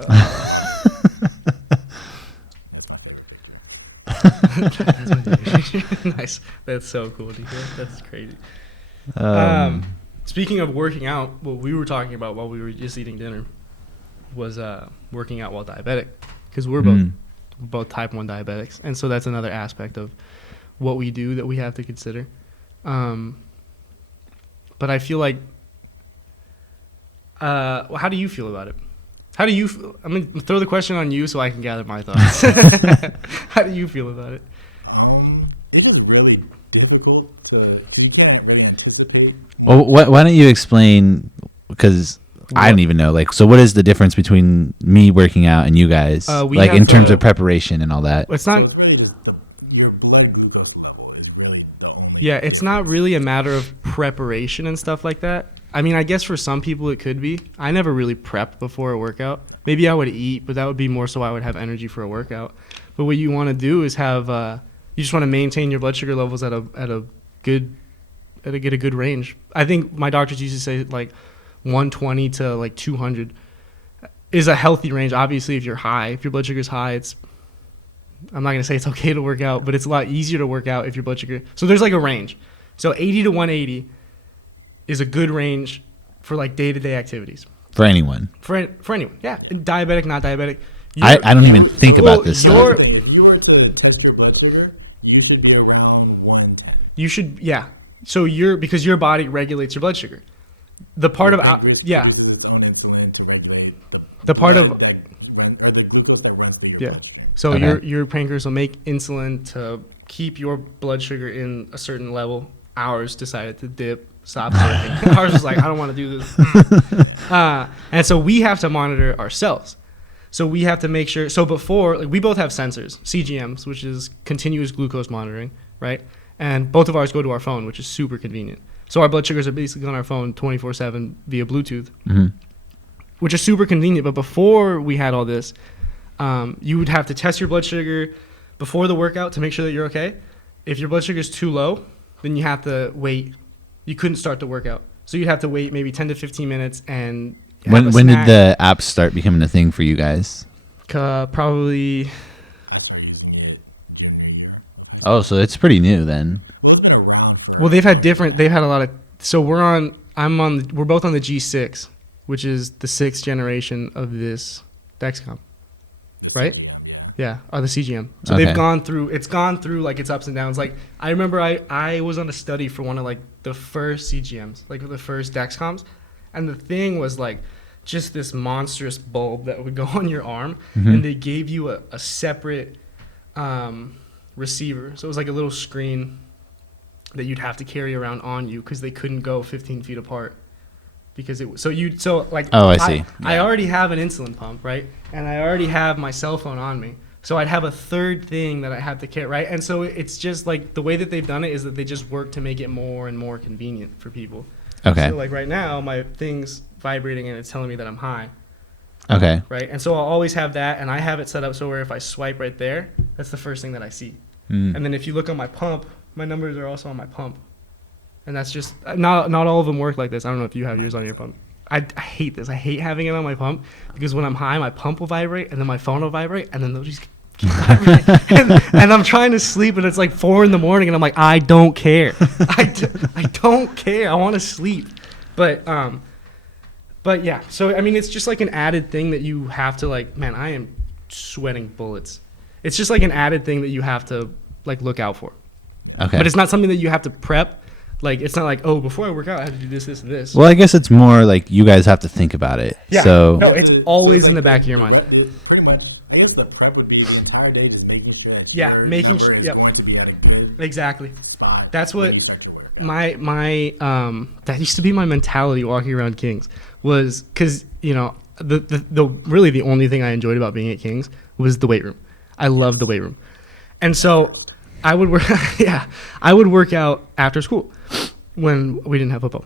Nice. That's so cool to hear. That's crazy. Um, Speaking of working out, what we were talking about while we were just eating dinner was working out while diabetic, because we're both type 1 diabetics, and so that's another aspect of what we do that we have to consider. But I feel like, how do you feel about it? How do you? I'm gonna throw the question on you so I can gather my thoughts. How do you feel about it? It is really difficult to anticipate. well, why don't you explain? Because I don't even know. Like, so what is the difference between me working out and you guys? We Like have in terms to- of preparation and all that. It's not. Your blood glucose level is really the only. Yeah, it's not really a matter of preparation and stuff like that. I mean, I guess for some people it could be. I never really prepped before a workout. Maybe I would eat, but that would be more so I would have energy for a workout. But what you want to do is have you just want to maintain your blood sugar levels at a good range. I think my doctors used to say like 120 to like 200 is a healthy range. Obviously, if you're high, if your blood sugar is high, I'm not going to say it's okay to work out, but it's a lot easier to work out if your blood sugar. So there's like a range. So 80 to 180 is a good range for like day-to-day activities. For anyone. For anyone. Yeah. Diabetic, not diabetic. I don't even think about this stuff. If you were to test your blood sugar, you should be around 110. You should, yeah. So because your body regulates your blood sugar. The part of, yeah. Uses its own insulin to regulate The part of, or the glucose that runs through your yeah. bloodstream. So Okay. your pancreas will make insulin to keep your blood sugar in a certain level. Ours decided to dip stop surfing. Ours was like, I don't want to do this. And so we have to monitor ourselves. So we have to make sure. So before, like, we both have sensors, CGMs, which is continuous glucose monitoring, right? And both of ours go to our phone, which is super convenient. So our blood sugars are basically on our phone 24/7 via Bluetooth, which is super convenient. But before we had all this, you would have to test your blood sugar before the workout to make sure that you're okay. If your blood sugar is too low, then you have to wait. You couldn't start the workout. So you'd have to wait maybe 10 to 15 minutes and When did the apps start becoming a thing for you guys? Probably. Oh, so it's pretty new then. Well, they've had a lot of. So we're both on the G6, which is the 6th generation of this Dexcom, right? Yeah, or the CGM. So Okay. it's gone through like its ups and downs. Like I remember I was on a study for one of like the first CGMs, like the first Dexcoms, and the thing was like just this monstrous bulb that would go on your arm, and they gave you a separate receiver. So it was like a little screen that you'd have to carry around on you because they couldn't go 15 feet apart. Because Oh, I see. I already have an insulin pump, right? And I already have my cell phone on me. So I'd have a third thing that I have to carry, right? And so it's just like the way that they've done it is that they just work to make it more and more convenient for people. Okay. So like right now, my thing's vibrating and it's telling me that I'm high, Okay. right? And so I'll always have that, and I have it set up so where if I swipe right there, that's the first thing that I see. And then if you look on my pump, my numbers are also on my pump. And that's just not all of them work like this. I don't know if you have yours on your pump. I hate this. I hate having it on my pump because when I'm high, my pump will vibrate and then my phone will vibrate and then they'll just keep vibrating. and I'm trying to sleep and it's like 4 a.m. and I'm like, I don't care. I don't care. I want to sleep. But yeah. So I mean, it's just like an added thing that you have to like. Man, I am sweating bullets. It's just like an added thing that you have to like look out for. Okay. But it's not something that you have to prep. Like, it's not like, oh, before I work out, I have to do this, this, and this. Well, I guess it's more like you guys have to think about it. Yeah. So No, it's always in the back of your mind. Pretty much, I guess the prep would be the entire day just making sure that Yeah, your making number is yep. going to be at a good Exactly. spot. That's when what you start to work out. my that used to be my mentality walking around Kings was because, you know, the really the only thing I enjoyed about being at Kings was the weight room. I loved the weight room. And so I would work out after school when we didn't have football.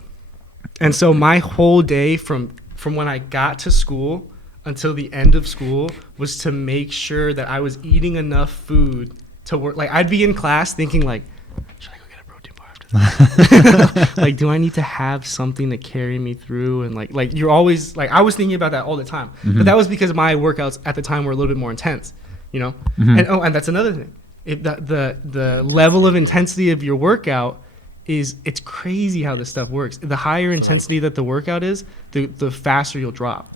And so my whole day from when I got to school until the end of school was to make sure that I was eating enough food to work. Like, I'd be in class thinking like, should I go get a protein bar after this? Like, do I need to have something to carry me through? And like you're always like, I was thinking about that all the time. But that was because my workouts at the time were a little bit more intense, you know? And that's another thing. If the level of intensity of your workout it's crazy how this stuff works. The higher intensity that the workout is, the faster you'll drop.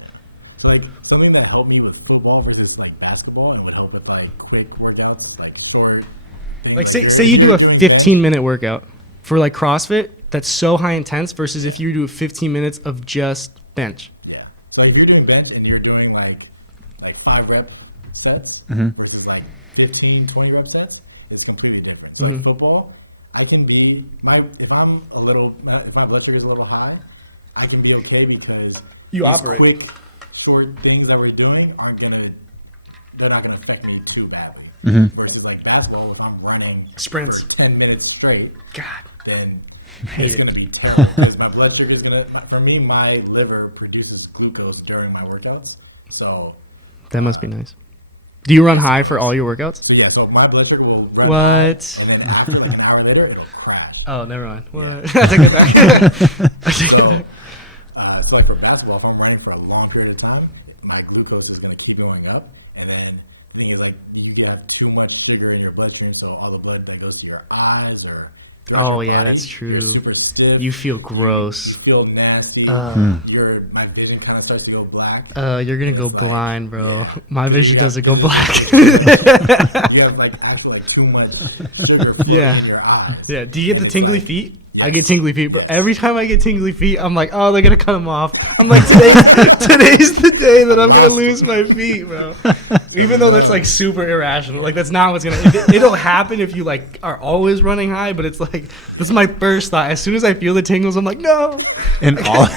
Like, something that helped me with football versus like basketball and would help with like quick workouts, like short. Like say you do a 15-minute workout for like CrossFit, that's so high intense versus if you do 15 minutes of just bench. Yeah. So like you're doing bench and you're doing like 5 rep sets versus like 15, 20 rep sets, it's completely different. So like football, I can be if my blood sugar is a little high, I can be okay because You these operate. quick, short things that we're doing they're not gonna affect me too badly. Versus like basketball, if I'm running Sprints. for 10 minutes straight, God. then Hate it's it. gonna be terrible. Because my blood sugar is for me, my liver produces glucose during my workouts. So That must be nice. Do you run high for all your workouts? yeah, so my blood sugar will run What? high, and then after an hour later, it'll crash. Oh, never mind. What? I take it back. So, so like for basketball, if I'm running for a long period of time, my glucose is going to keep going up. And then the thing is, like, you have too much sugar in your bloodstream, so all the blood that goes to your eyes or Oh, your yeah, body, that's true. you're super stiff. You feel gross. You feel nasty. My vision kind of starts to go black. You're gonna go It's like- blind, bro. yeah. My vision Yeah. doesn't go black. You have like actually like too much sugar flowing Yeah. in your eyes. Yeah. Do you get the tingly feet? I get tingly feet, bro. Every time I get tingly feet, I'm like, oh, they're gonna cut them off. I'm like, today's the day that I'm gonna lose my feet, bro. Even though that's like super irrational, like that's not what's gonna. It'll happen if you like are always running high, but it's like this is my first thought. As soon as I feel the tingles, I'm like, no. And all.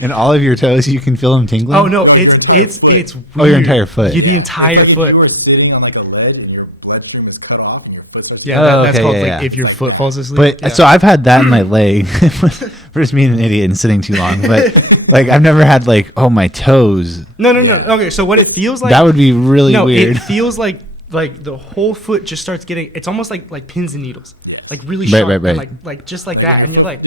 In all of your toes, you can feel them tingling. Oh no, it's weird. Oh, your entire foot. The entire foot. You are sitting on like a ledge and your bloodstream is cut off and your foot's like Yeah, that's okay, called yeah, like yeah. if your foot falls asleep. But yeah. so I've had that in my leg. First, being an idiot and sitting too long, but like I've never had like my toes. No. Okay, so what it feels like? That would be really weird. It feels like the whole foot just starts getting. It's almost like pins and needles, like really Right, sharp, right, right. and like just like that, and you're like,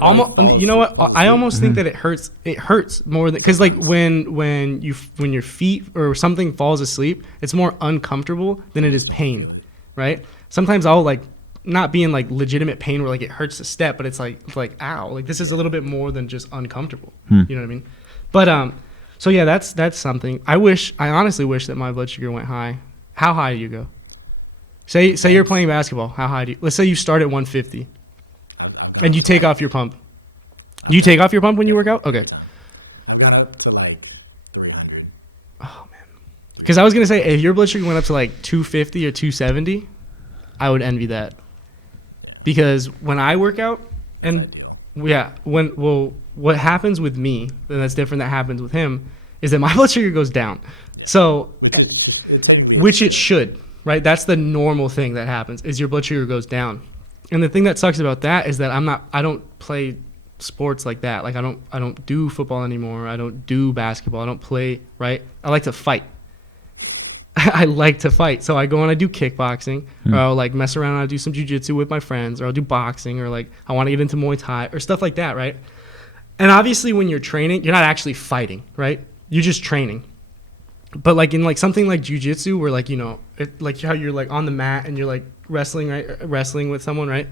almost. You know what? I almost think that it hurts. It hurts more than because like when your feet or something falls asleep, it's more uncomfortable than it is pain, right? Sometimes I'll like not be in like legitimate pain where like it hurts to step, but it's like ow, like this is a little bit more than just uncomfortable. You know what I mean? But so yeah, that's something. I honestly wish that my blood sugar went high. How high do you go? Say you're playing basketball. How high do you? Let's say you start at 150, and you take off your pump. Do you take off your pump when you work out? Okay. I got up to like 300. Oh man. Because I was gonna say if your blood sugar went up to like 250 or 270, I would envy that. Because when I work out, and yeah, what happens with me, and that's different that happens with him, is that my blood sugar goes down. So, which it should, right? That's the normal thing that happens, is your blood sugar goes down. And the thing that sucks about that is that I don't play sports like that. Like I don't do football anymore. I don't do basketball. I don't play, right? I like to fight. I like to fight. So I go and I do kickboxing, or I'll like mess around and I'll do some jiu-jitsu with my friends, or I'll do boxing, or like I want to get into Muay Thai or stuff like that, right? And obviously when you're training, you're not actually fighting, right? You're just training. But like in like something like jiu-jitsu where like, you know, like how you're like on the mat and you're like wrestling, right? Wrestling with someone, right?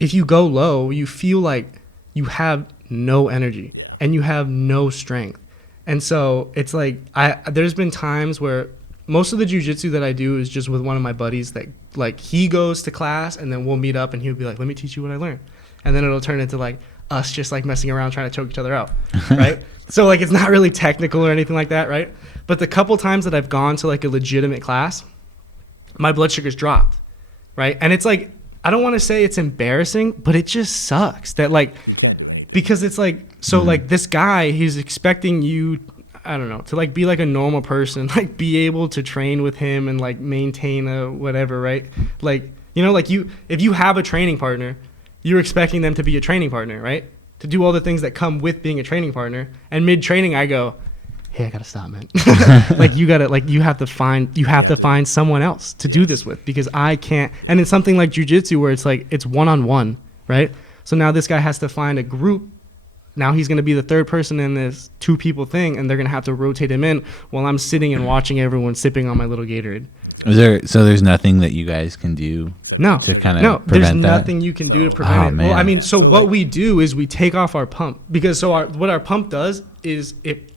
If you go low, you feel like you have no energy and you have no strength. And so it's like there's been times where most of the jiu-jitsu that I do is just with one of my buddies that like he goes to class and then we'll meet up and he'll be like, let me teach you what I learned. And then it'll turn into like us just like messing around trying to choke each other out, right? So like it's not really technical or anything like that, right? But the couple times that I've gone to like a legitimate class, my blood sugar's dropped, right? And it's like, I don't want to say it's embarrassing, but it just sucks that like, because it's like, so like this guy, he's expecting you, I don't know, to like be like a normal person, like be able to train with him and like maintain a whatever, right? Like, you know, like if you have a training partner, you're expecting them to be a training partner, right? To do all the things that come with being a training partner. And mid-training, I go, hey, I gotta stop, man. Like you have to find someone else to do this with because I can't. And it's something like jiu-jitsu where it's like it's one-on-one, right? So now this guy has to find a group. Now he's gonna be the third person in this 2-people thing, and they're gonna have to rotate him in while I'm sitting and watching everyone sipping on my little Gatorade. There's nothing that you guys can do? No, to kind of there's prevent that? nothing you can do to prevent it. Man. Well, I mean, so what we do is we take off our pump because what our pump does is it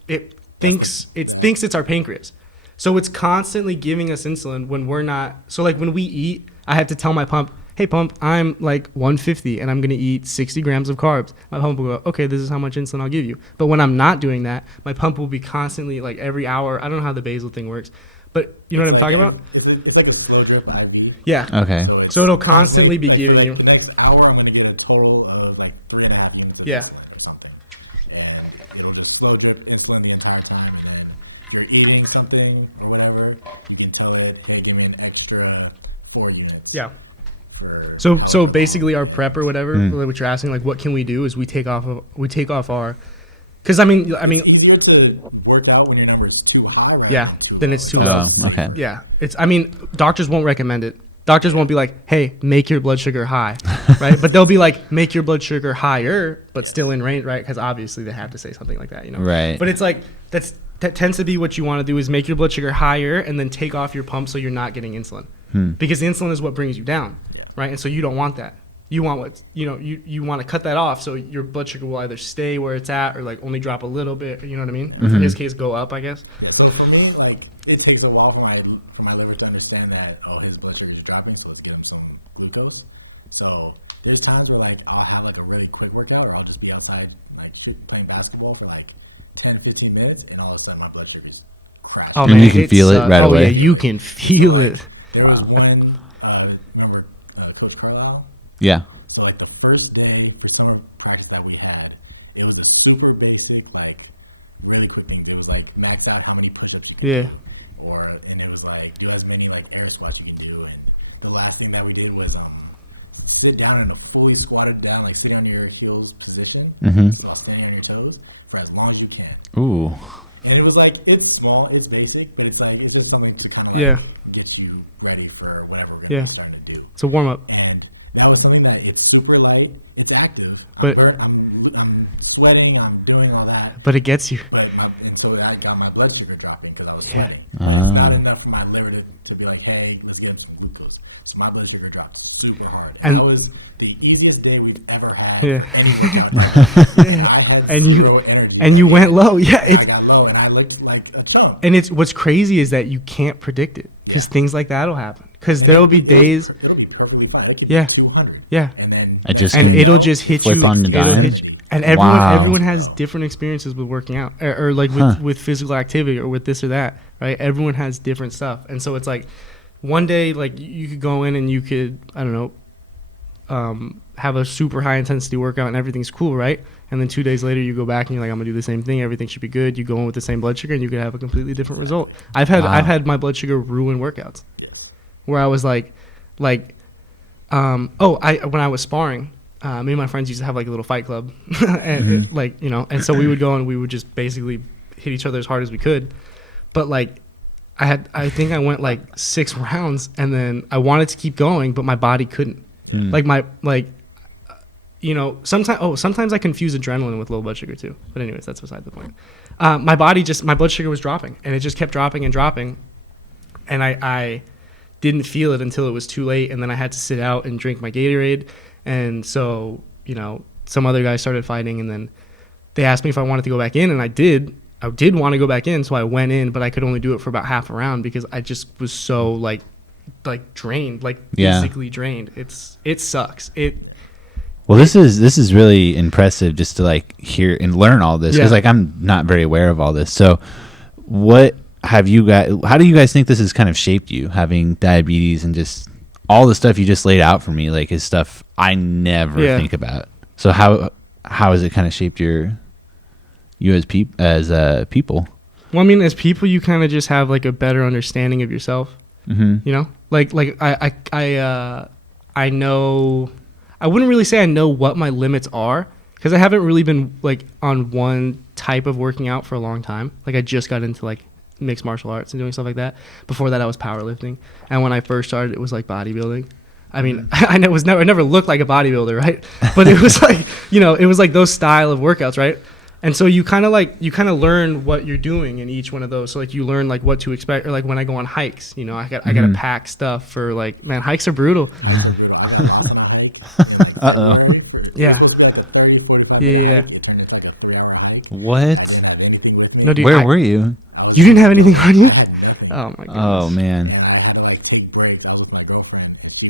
thinks it's our pancreas, so it's constantly giving us insulin when we're not. So like when we eat, I have to tell my pump, hey pump, I'm like 150 and I'm gonna eat 60 grams of carbs. My pump will go, okay, this is how much insulin I'll give you. But when I'm not doing that, my pump will be constantly like every hour. I don't know how the basal thing works. But you know what I'm talking about? It's like a slogan I use. Yeah. Okay. So it'll constantly be giving you. The next hour, I'm going to get a total of like 3.5 minutes. Yeah. And it'll tell you insulin the entire time. And if you're eating something or whatever, you can tell it, hey, give me an extra 4 units. Yeah. So basically, our prep or whatever, what you're asking, like, what can we do? Is we take off our. Because I mean, it's easier to work out when your number is too high. Yeah, then it's too low. Oh, okay. Yeah, I mean, doctors won't recommend it. Doctors won't be like, hey, make your blood sugar high, right? But they'll be like, make your blood sugar higher, but still in range, right? Because obviously they have to say something like that, you know? Right. But it's like, that tends to be what you want to do is make your blood sugar higher and then take off your pump so you're not getting insulin. Because insulin is what brings you down, right? And so you don't want that. You want what, you know, you want to cut that off so your blood sugar will either stay where it's at or like only drop a little bit, you know what I mean? In his case, go up, I guess. So for me, like, it takes a while for my liver to understand that, oh, his blood sugar is dropping, so let's give him some glucose. So there's times where like I'll have like a really quick workout, or I'll just be outside like playing basketball for like 10-15 minutes, and all of a sudden my blood sugar is crashing. Oh, And man, you can feel it right away. Oh yeah, you can feel it. There was one, remember Coach Carlisle? Yeah. So like the first day, the summer practice that we had, it was a super basic, like really quick thing. It was like max out how many push-ups you Yeah. can do, and it was like do as many like air squats you can do. And the last thing that we did was sit down in a fully squatted down, like sit on your heels position, while standing on your toes for as long as you can. Ooh. And it was like it's small, it's basic, but it's like it's just something to kind of Yeah. get you ready for whatever we're Yeah. starting to do. It's a warm up. And that was something that it's super light, it's active. But- I'm sweating, I'm doing all that. But it gets you. But and so I got my blood sugar dropping because I was Yeah. sweating. It's not enough for my liver to be like, hey, let's get some glucose. So my blood sugar dropped super hard. And- that was the easiest day we've ever had. Yeah. Yeah. I had And zero energy. And you went low. Yeah, it's I got low and I looked like a chump. and it's what's crazy is that you can't predict it because things like that'll happen. Because there'll be days. It'll be perfectly fine. It could Yeah. be 200. Yeah. And then I just And can it'll just hit flip you. on the it'll dime. hit you. And everyone, Wow. everyone has different experiences with working out, or like with physical activity, or with this or that, right? Everyone has different stuff, and so it's like one day, like you could go in and you could, I don't know, have a super high intensity workout and everything's cool, right? And then 2 days later, you go back and you're like, I'm gonna do the same thing. Everything should be good. You go in with the same blood sugar, and you could have a completely different result. I've had my blood sugar ruin workouts, where I was like, when I was sparring. Me and my friends used to have like a little fight club, and and so we would go and we would just basically hit each other as hard as we could. But like, I think I went like 6 rounds, and then I wanted to keep going, but my body couldn't. Sometimes I confuse adrenaline with low blood sugar too. But anyways, that's beside the point. My blood sugar was dropping, and it just kept dropping and dropping, and I didn't feel it until it was too late, and then I had to sit out and drink my Gatorade. And so, some other guys started fighting, and then they asked me if I wanted to go back in, and I did. I did want to go back in, so I went in, but I could only do it for about half a round because I just was so like drained, physically drained. It sucks. Well, this is really impressive just to like hear and learn all this because like I'm not very aware of all this. So, how do you guys think this has kind of shaped you, having diabetes and just all the stuff you just laid out for me, like is stuff I never think about. So how has it kind of shaped you as people? Well, I mean, as people, you kind of just have like a better understanding of yourself. Mm-hmm. I know. I wouldn't really say I know what my limits are because I haven't really been like on one type of working out for a long time. Like I just got into like mixed martial arts and doing stuff like that. Before that, I was powerlifting, and when I first started, it was like bodybuilding. I mean, I never looked like a bodybuilder, right? But it was like, it was like those style of workouts, right? And so you kind of learn what you're doing in each one of those. So like you learn like what to expect, or like when I go on hikes, I gotta pack stuff for like, man, hikes are brutal. Yeah. Yeah. What? No, dude. Where were you? You didn't have anything on you? Oh my goodness. Oh man.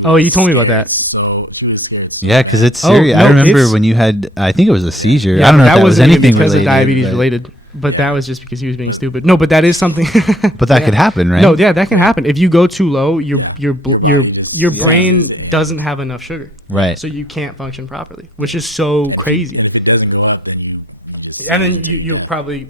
Oh, you told me about that. Yeah, because it's serious. no, I remember when you had, I think it was a seizure. Yeah, I don't know if that that was wasn't anything because related, of diabetes related, but that was just because he was being stupid. No, but that is something. But that could happen, right? No, yeah, that can happen. If you go too low, your brain doesn't have enough sugar. Right. So you can't function properly, which is so crazy. And then you probably,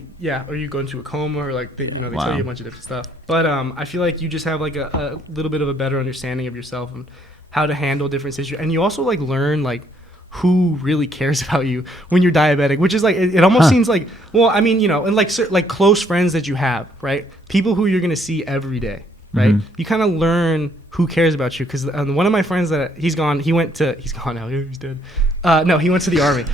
or you go into a coma, or like they tell you a bunch of different stuff. But I feel like you just have like a little bit of a better understanding of yourself and how to handle different situations. And you also like learn like who really cares about you when you're diabetic, which is like it almost seems like, well, I mean, and like close friends that you have, right? People who you're gonna see every day. right? Mhm. You kind of learn who cares about you, because one of my friends that he's gone now, he's dead. No, he went to the army.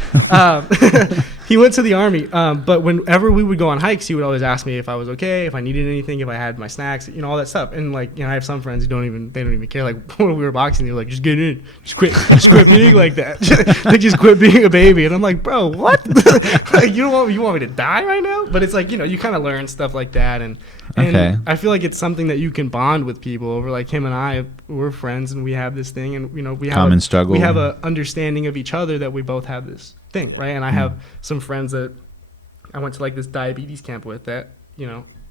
He went to the army. But whenever we would go on hikes, he would always ask me if I was okay, if I needed anything, if I had my snacks, all that stuff. And like, I have some friends who don't even care. Like when we were boxing, they were like, just get in, just quit being like that. Like just quit being a baby. And I'm like, bro, what? Like you want me to die right now? But it's like, you kind of learn stuff like that. And Okay. I feel like it's something that you can bond with people over. Like him and I, we're friends, and we have this thing, and we have Common struggle. We have a understanding of each other, that we both have this thing, right? And I have some friends that I went to like this diabetes camp with, that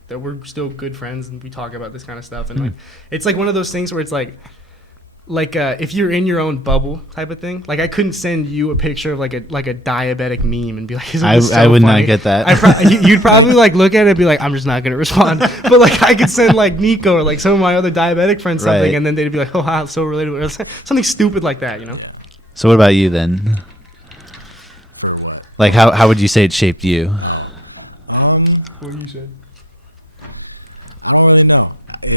that we're still good friends, and we talk about this kind of stuff. And like it's like one of those things where it's like if you're in your own bubble type of thing. Like I couldn't send you a picture of like a diabetic meme and be like, isn't this so I would funny? not get that. You'd probably like look at it and be like, I'm just not gonna respond. But like I could send like Niko or like some of my other diabetic friends something, Right. and then they'd be like, oh wow, so relatable, or something stupid like that, So what about you then? Like how would you say it shaped you? What you said? I don't really know. I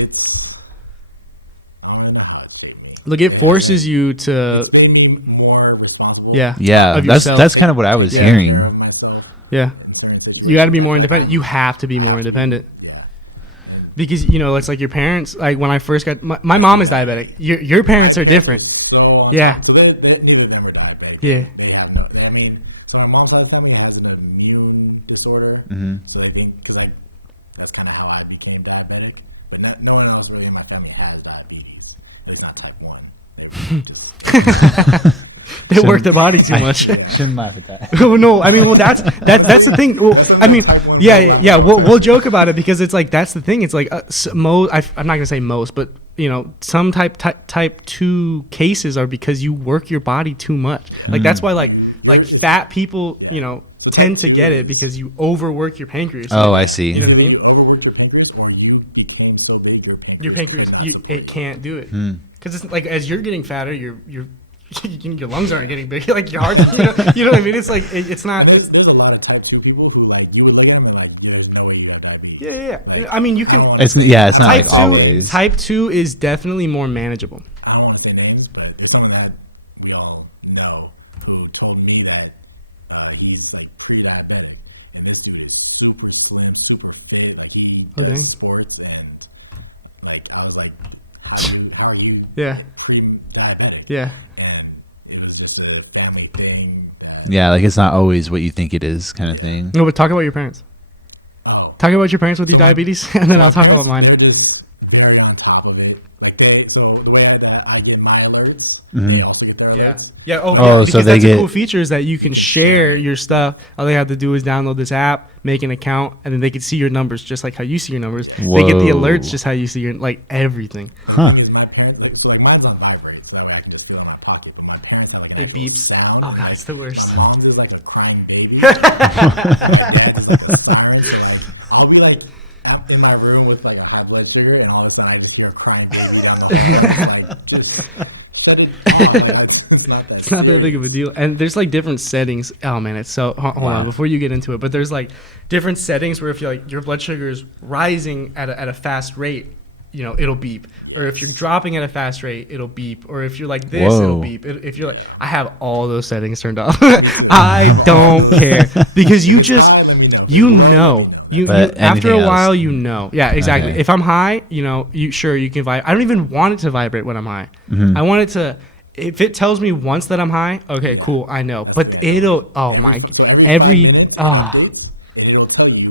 don't know how to say it. Look, it forces you to, Made me more responsible. yeah, Yeah, of that's yourself. kind of what I was Yeah. hearing. Of myself. Yeah, you got to be more independent. You have to be more independent. Yeah. Because it's like your parents. Like when I first got my mom is diabetic. Your parents are different. So, Yeah. So they neither of them were diabetic. Yeah. They had no. I mean, so my mom told me I had some immune disorder. Mhm. So they think, because like that's kind of how I became diabetic. But no one else really in my family has diabetes. But it's not type 1. They work their body too much. Shouldn't laugh at that. Oh, no, I mean, well, that's the thing. Well, I mean, yeah. We'll joke about it, because it's like that's the thing. It's like I'm not gonna say most, but some type 2 cases are because you work your body too much. Like that's why like fat people tend to get it, because you overwork your pancreas. Oh, I see. You know what I mean? Overwork your pancreas, or you became so big Your pancreas, it can't do it, Hmm. because it's like as you're getting fatter, your lungs aren't getting big. Like your heart, you know what I mean? It's like it's not. There's a lot of type 2 people who like you would look at them and like there's no way you got diabetes. Yeah. I mean, you can. It's not Type like 2, always. Type 2 is definitely more manageable. I don't want to say names, but there's someone that we all know who told me that he's like pre-diabetic, and this dude is super slim, super fit. Like he Oh, dang. does sports, and like I was like, how are you Yeah. pre-diabetic? Yeah. And it was just a family thing. Yeah, like it's not always what you think it is, kind of thing. No, but talk about your parents. Talk about your parents with your diabetes, and then I'll talk about mine. They're just very on top of it. Like so the way I get my alerts, Mhm. they also get the Yeah. alerts. Yeah. Oh, Because so they that's a get- cool feature, is that you can share your stuff. All they have to do is download this app, make an account, and then they can see your numbers just like how you see your numbers. They get the Whoa. alerts just how you see your everything. Huh. I mean, my parents, like, so like mine's on vibrate, so I just put it on my pocket. But my parents, like, It beeps. Oh god, it's the worst. I'll be like a crying baby. I'll be like in my room with like a high blood sugar, and all of a sudden I just hear a crying baby. It's not that big of a deal. And there's like different settings. Oh man, it's so hold Wow. on before you get into it. But there's like different settings where if you like your blood sugar is rising at a fast rate, it'll beep. Or if you're dropping at a fast rate, it'll beep. Or if you're like this, it'll Whoa. beep. If you're like, I have all those settings turned off. I don't care, because you But after a anything while, else? Yeah, exactly. Okay. If I'm high, you can vibrate. I don't even want it to vibrate when I'm high. Mhm. I want it to. If it tells me once that I'm high, okay, cool, I know. But it'll. Oh my. Every. Ah. It'll tell you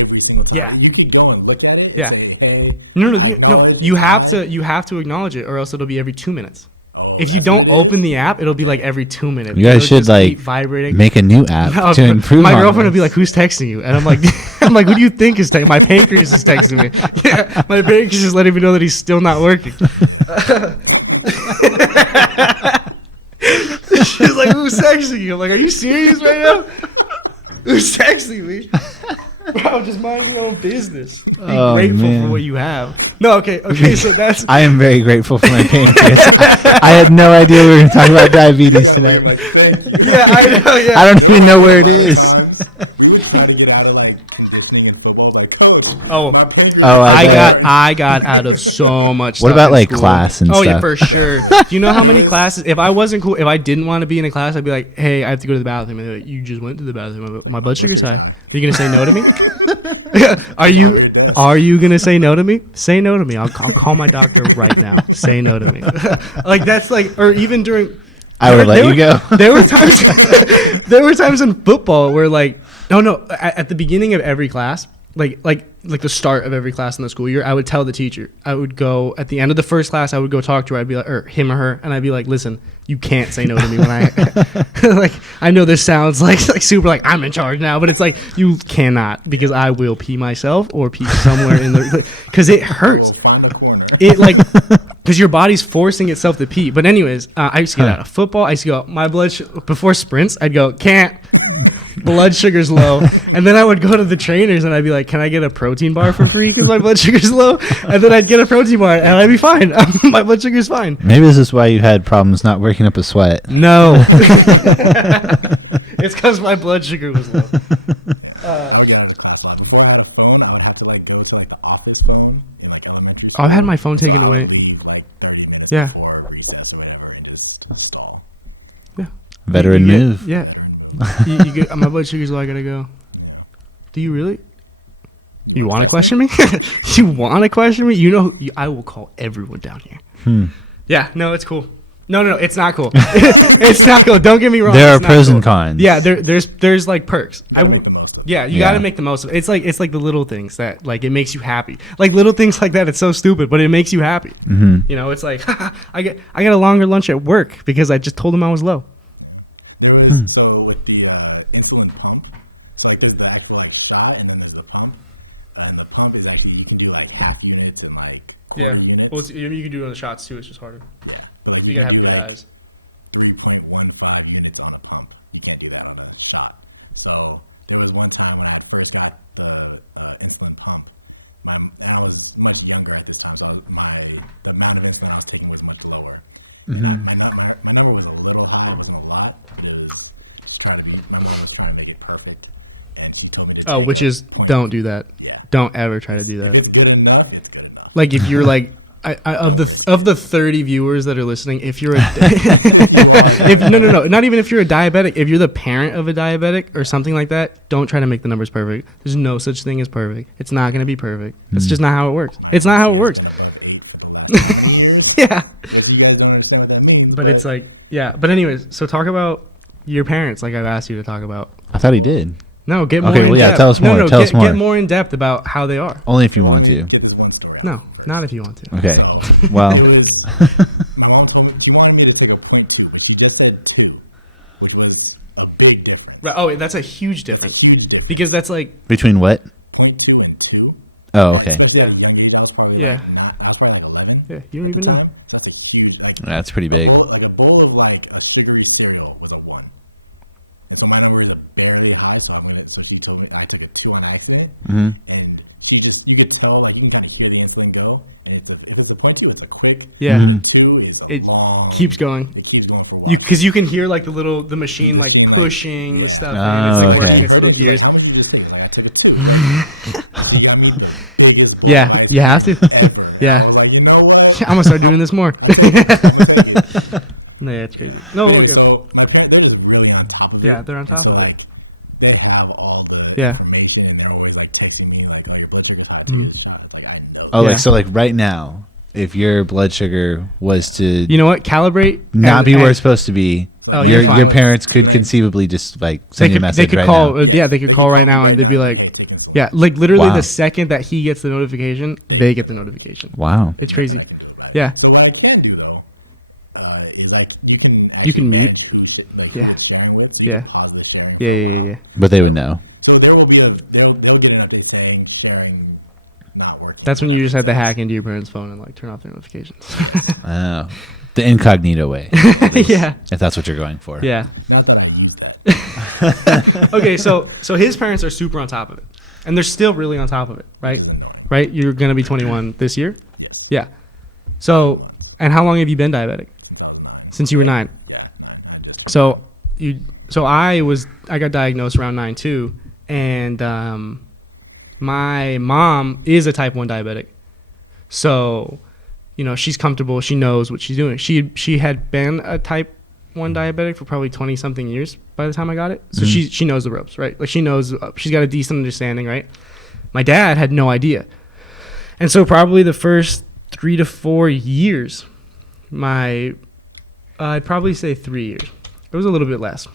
every single time. Yeah. You can go and look at it. Yeah. Say, okay, No. You have to acknowledge it, or else it'll be every 2 minutes. If you don't open the app, it'll be like every 2 minutes. You guys It'll should just like keep vibrating. make a new app to improve. My on girlfriend this. would be like, "Who's texting you?" And I'm like, who do you think is texting? My pancreas is texting me. Yeah, my pancreas is letting me know that he's still not working. She's like, "Who's texting you?" I'm like, "Are you serious right now? Who's texting me?" Bro, just mind your own business. Be Oh, grateful man. for what you have. No, okay. So that's. I am very grateful for my pancreas. I had no idea we were going to talk about diabetes tonight. Yeah, I know. Yeah. I don't even know where it is. Oh, Oh, I got out of so much What stuff about in like school. class and Oh stuff? yeah, for sure. Do you know how many classes? If I wasn't cool, if I didn't want to be in a class, I'd be like, "Hey, I have to go to the bathroom." And they're like, "You just went to the bathroom. My blood sugar's high. Are you gonna say no to me? Are you gonna say no to me? Say no to me. I'll call my doctor right now. Say no to me." Like that's like, or even during. I would let you go. There were times. There were times in football where like, no, at the beginning of every class, like the start of every class in the school year, I would tell the teacher. I would go at the end of the first class. I would go talk to her. I'd be like, or him or her, and I'd be like, "Listen, you can't say no to me when I like. I know this sounds like super like I'm in charge now, but it's like you cannot because I will pee myself or pee somewhere in the because it hurts. It like because your body's forcing itself to pee. But anyways, I used to get out of football. I used to go my before sprints. I'd go can't. Blood sugar's low, and then I would go to the trainers and I'd be like, "Can I get a protein bar for free because my blood sugar's low?" And then I'd get a protein bar and I'd be fine. My blood sugar's fine. Maybe this is why you had problems not working up a sweat. No, it's because my blood sugar was low. I've had my phone taken away. Yeah. Yeah. Veteran move. Yeah. you get, my blood sugar's low. I gotta go. Do you really? You want to question me? You want to question me? You know, I will call everyone down here. Yeah. No, it's cool. No, it's not cool. It's not cool. Don't get me wrong. There are it's not pros cool. and cons. Yeah, there's like perks. Yeah, you Yeah. got to make the most of it. It's like the little things that like it makes you happy. Like little things like that. It's so stupid, but it makes you happy. Mm-hmm. You know, it's like I get a longer lunch at work because I just told them I was low. So like the insulin pump, so like there's the actual like shot and then there's the pump. And the pump is actually you can do like half units and like Yeah. Well, you can do it on the shots too. It's just harder. You gotta have good eyes. 3.15 minutes on a pump. You can't do that on a shot. So there was one time when I first got the insulin pump. I was much younger at this time, so I was 5, but now the insulin uptake was much lower. Mm-hmm. I know it was a little higher than a lot. Try to make it perfect. And he told me Oh, which is don't do that. Don't ever try to do that. it's good enough, it's good enough. Like if you're like of the 30 viewers that are listening, if you're no, not even if you're a diabetic, if you're the parent of a diabetic or something like that, don't try to make the numbers perfect. There's no such thing as perfect. It's not going to be perfect. It's just not how it works. It's not how it works. Yeah. You guys don't understand what that means. But it's like, yeah. But anyways, so talk about your parents like I've asked you to talk about. I thought he did. No, get more Okay, in well, yeah, depth. tell us more, tell us more. Get more in depth about how they are. Only if you want to. No, not if you want to. Okay. Well, You want me to take a point to it. You guys said 2. Which makes a big difference. Right. Oh, that's a huge difference. Because that's like, between what? 0.2 and 2. Oh, okay. yeah. That was probably Yeah. not part of 11. Yeah, you don't even know. That's a huge, like, That's pretty big. a bowl of like a sugary cereal was a 1. And so my numbers are very high, so he told me I took a 2 on accident. Mm-hmm. And you could tell, like, you kind of hear the insulin go. And it's a 0.2, it's a quick. Yeah. Mhm. 2 is a It long. keeps going. It keeps going for a while. Because you can hear like the machine like pushing the stuff in. It's Oh, like okay. working its little gears. How much did you take? I took a 2. You got me the biggest one. Yeah, you have to. I Yeah. was like, you know what? I'm gonna start doing this more. No, yeah, it's crazy. No, okay. So my friend was really on top of it. Yeah, they're on top of it. They have all of the Yeah. information, and they're always like texting me like, "Oh, your blood sugar's high." Mhm. It's like, I know. Oh, Yeah. like so, like right now, if your blood sugar was to You know what? Calibrate. not be and- where it's supposed to be, Oh, you're your fine. parents could conceivably just like They send you a could, message they could right call. now. Yeah, they could call right now and they'd be like, yeah, like literally Wow. the second that he gets the notification, they get the notification. Wow. It's crazy. Yeah. So what I can do though is like You can mute. Yeah. sharing with Yeah. positive sharing. Yeah. But they would know. So there will be an update saying sharing not working. That's when you just have to hack into your parents' phone and like turn off their notifications. Oh, the incognito way. at least, Yeah. If that's what you're going for. Yeah. Okay, so his parents are super on top of it, and they're still really on top of it, right? Right? You're gonna be 21 this year. Yeah. So, and how long have you been diabetic? Since you were 9. So I got diagnosed around 9 too, and my mom is a type 1 diabetic. So, she's comfortable. She knows what she's doing. She had been a type 1 diabetic for probably 20 something years by the time I got it. So she knows the ropes, right? Like she knows, she's got a decent understanding, right? My dad had no idea. And so probably the first 3 to 4 years, I'd probably say 3 years. It was a little bit less.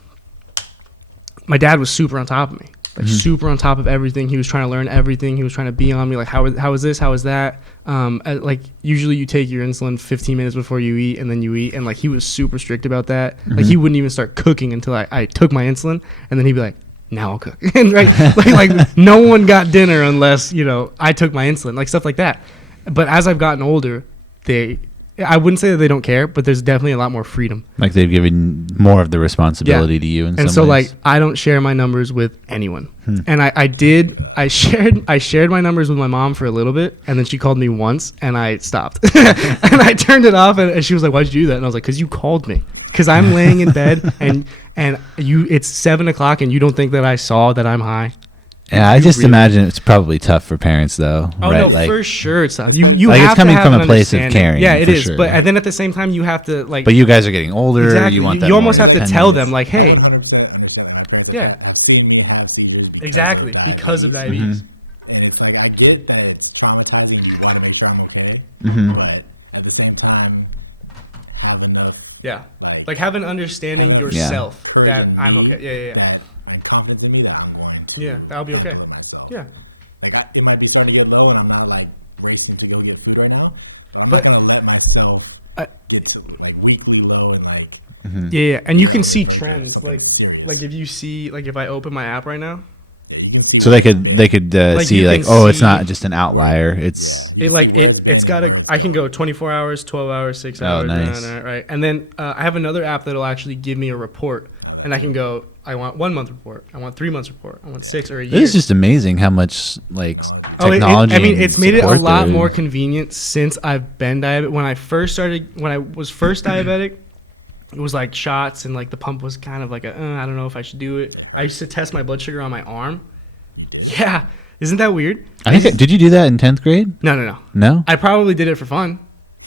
My dad was super on top of me, like super on top of everything. He was trying to learn everything. He was trying to be on me, like how is this, how is that. Like usually you take your insulin 15 minutes before you eat, and then you eat. And like he was super strict about that. Like he wouldn't even start cooking until I took my insulin, and then he'd be like, now I'll cook. And right, like no one got dinner unless I took my insulin, like stuff like that. But as I've gotten older, I wouldn't say that they don't care, but there's definitely a lot more freedom. Like they've given more of the responsibility to you in some ways. And so like I don't share my numbers with anyone. And I shared my numbers with my mom for a little bit, and then she called me once and I stopped. And I turned it off, and she was like, "Why'd you do that?" And I was like, "Cause you called me. Cause I'm laying in bed and it's 7 o'clock and you don't think that I saw that I'm high." Yeah, I just imagine it's probably tough for parents, though. Oh, right? no, like, for sure it's tough. You like have it's coming to have from a place of caring. Yeah, it is. Sure. But and then at the same time, you have to like. But you guys are getting older. Exactly. You want that you almost more have to tell them, independence. like, hey, yeah, exactly, because of diabetes. Yeah, like have an understanding yourself that I'm okay. Yeah, that'll be okay. Yeah. It might be starting to get low, and I'm not like racing to go get food right now. But I'm not gonna let myself get some like weekly low and like. Yeah, and you can see trends. Like if you see, like if I open my app right now. So they could Like, see you like, can oh, it's see- not just an outlier. It's It's got I can go 24 hours, 12 hours, 6 hours, nice. right? And then I have another app that'll actually give me a report, and I can go, I want 1 month report, I want 3 months report, I want 6 or a year. It is just amazing how much like technology. It's made it a support lot there more is. convenient since I've been diabetic. When I was first diabetic, it was like shots, and like the pump was kind of like I don't know if I should do it. I used to test my blood sugar on my arm. Yeah, isn't that weird? Did you do that in 10th grade? No. No. I probably did it for fun.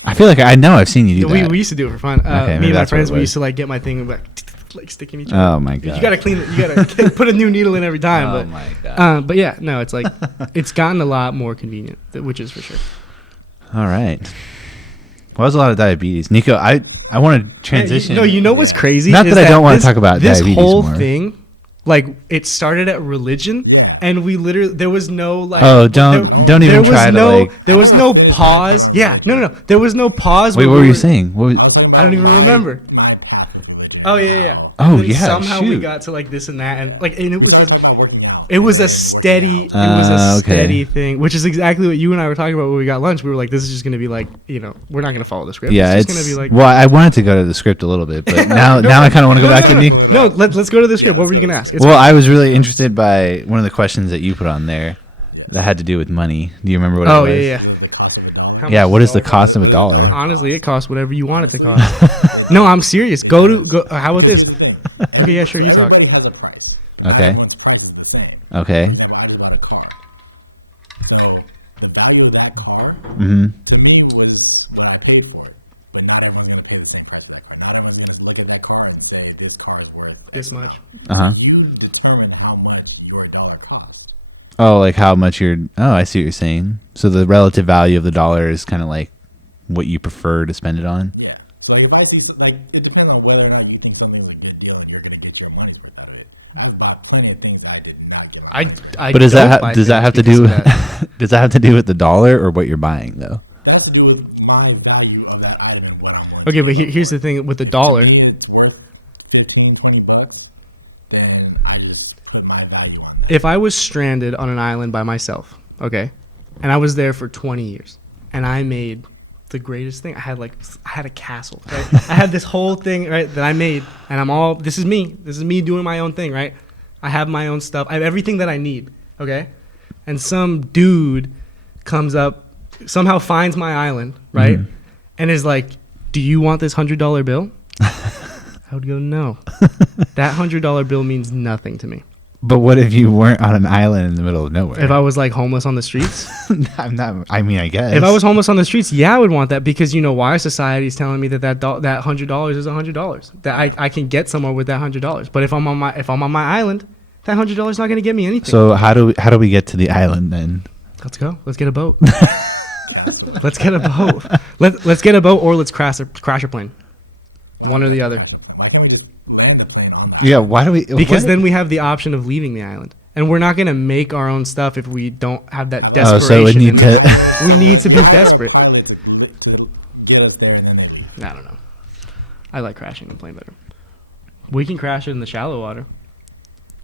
I feel like I know I've seen you do that. We used to do it for fun. Okay, Me maybe and my that's what friends, it we was. used to like get my thing and like sticking each other. Oh my god. You gotta clean it. You gotta put a new needle in every time. Oh but, my god. but yeah, no, it's like it's gotten a lot more convenient, which is for sure. All right. Well, there's a lot of diabetes. Niko, I want to transition. You know what's crazy? Not is that I don't wanna talk about this diabetes whole more. thing. Like it started at religion, and we literally there was no like. Oh, don't even there try was to no, like. There was no pause. Yeah, no. There was no pause. Wait, when what we were you saying? What was, I don't even remember. Oh yeah. Oh, And then yeah, Somehow we shoot. got to like this and that, and like, and it was a steady, Okay. steady thing, which is exactly what you and I were talking about when we got lunch. We were like, this is just gonna be like, we're not gonna follow the script. yeah, it's just gonna be like. well, I wanted to go to the script a little bit, but now I kind of want to go back to Niko. No, let's go to the script. What were you gonna ask? It's Well, I was really interested by one of the questions that you put on there that had to do with money. Do you remember what oh it was? yeah. How Yeah, much what is is the cost of a dollar? Honestly, it costs whatever you want it to cost. No, I'm serious. Go. How about this? Okay, yeah, sure. You talk. Okay. Okay. Mm-hmm. To me was what I paid for it, but not everyone's gonna pay the same price. Like not everyone's gonna look at that car and say this car is worth. This much. Uh-huh. You determine how much your dollar costs. Oh, like how much you're... Oh, I see what you're saying. So the relative value of the dollar is kind of like what you prefer to spend it on? Yeah. So like if I see like it depends on whether or not you think something's a good deal and you're gonna get your money out of it. I've bought plenty of things I did not get. I But does don't that buy does that things have to because do of that. does that have to do with the dollar or what you're buying though? That has to do with my value of that item. What I'm Okay, but here's the thing with the dollar. worth. It's worth $15-20, then I just put my value on that. If I was stranded on an island by myself, okay, and I was there for 20 years, and I made the greatest thing. I had a castle, right? I had this whole thing, right, that I made, and this is me doing my own thing, right? I have my own stuff. I have everything that I need, okay? And some dude comes up, somehow finds my island, right? Mhm. And is like, do you want this $100 bill? I would go, no. That $100 bill means nothing to me. But what if you weren't on an island in the middle of nowhere? If I was like homeless on the streets, I'm not. I mean, I guess. if I was homeless on the streets, yeah, I would want that because you know why society's telling me that $100 is $100. That I can get somewhere with that $100. But if I'm on my island, that $100 is not going to get me anything. So how do we get to the island then? Let's go. Let's get a boat. Let's get a boat. Let's get a boat or let's crash a plane. One or the other. Why can't we just land a plane on that? Yeah. Why do we? Because then we have the option of leaving the island. And we're not going to make our own stuff if we don't have that desperation. So we need to. We need to be desperate. I don't know. I like crashing the plane better. We can crash it in the shallow water.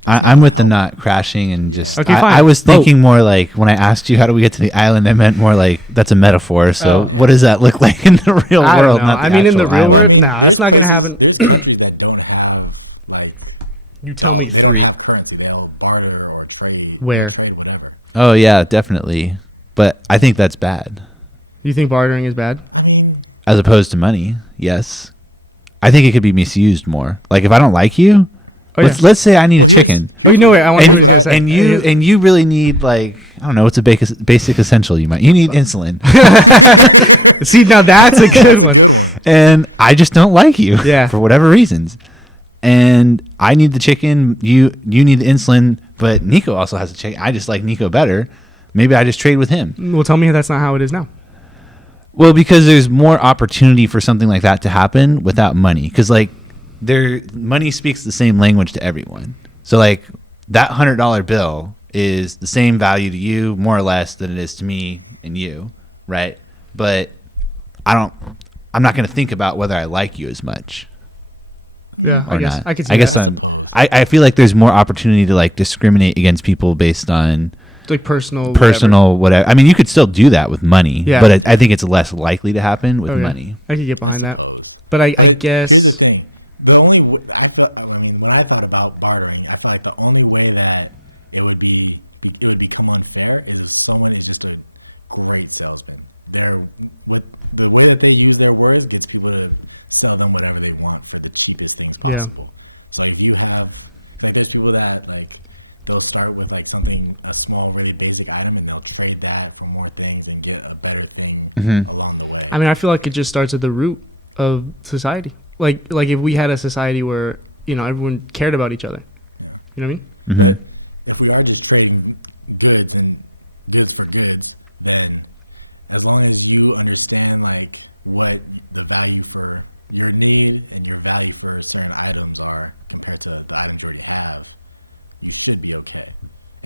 I'm with the not crashing and just. Okay, fine. I was thinking more like when I asked you how do we get to the island, I meant more like that's a metaphor. So what does that look like in the real I world? don't know. Not the I mean, in the actual real island? world, no, that's not going to happen. You tell me 3. Where? Oh yeah, definitely. But I think that's bad. You think bartering is bad? As opposed to money, yes. I think it could be misused more. Like if I don't like you, let's say I need a chicken. Oh, you know what? I want to hear what he's gonna say. And you really need like I don't know what's a basic essential you need insulin. See, now that's a good one. And I just don't like you. Yeah. For whatever reasons. And I need the chicken. You need the insulin. But Niko also has a chicken. I just like Niko better. Maybe I just trade with him. Well, tell me that's not how it is now. Well, because there's more opportunity for something like that to happen without money. Because like money speaks the same language to everyone. So like that $100 bill is the same value to you more or less than it is to me and you, right? But I'm not going to think about whether I like you as much. Yeah, I guess not. I could see I guess that. I feel like there's more opportunity to like discriminate against people based on like personal whatever. I mean, you could still do that with money, yeah. But I think it's less likely to happen with money. I could get behind that, but I guess the only when I thought about bartering, I feel like the only way that it would become unfair is if someone is just a great salesman. The way that they use their words gets people to sell them whatever they want for the cheapest things possible. Yeah. So like you have, I guess people that like they'll start with like something a small, really basic item, and they'll trade that for more things and get a better thing along the way. I mean, I feel like it just starts at the root of society. Like if we had a society where everyone cared about each other, you know what I mean? Mm-hmm. If we are just trading goods and goods for goods, then as long as you understand like what the value for your need and your value for certain items are compared to the items you already have, you should be okay.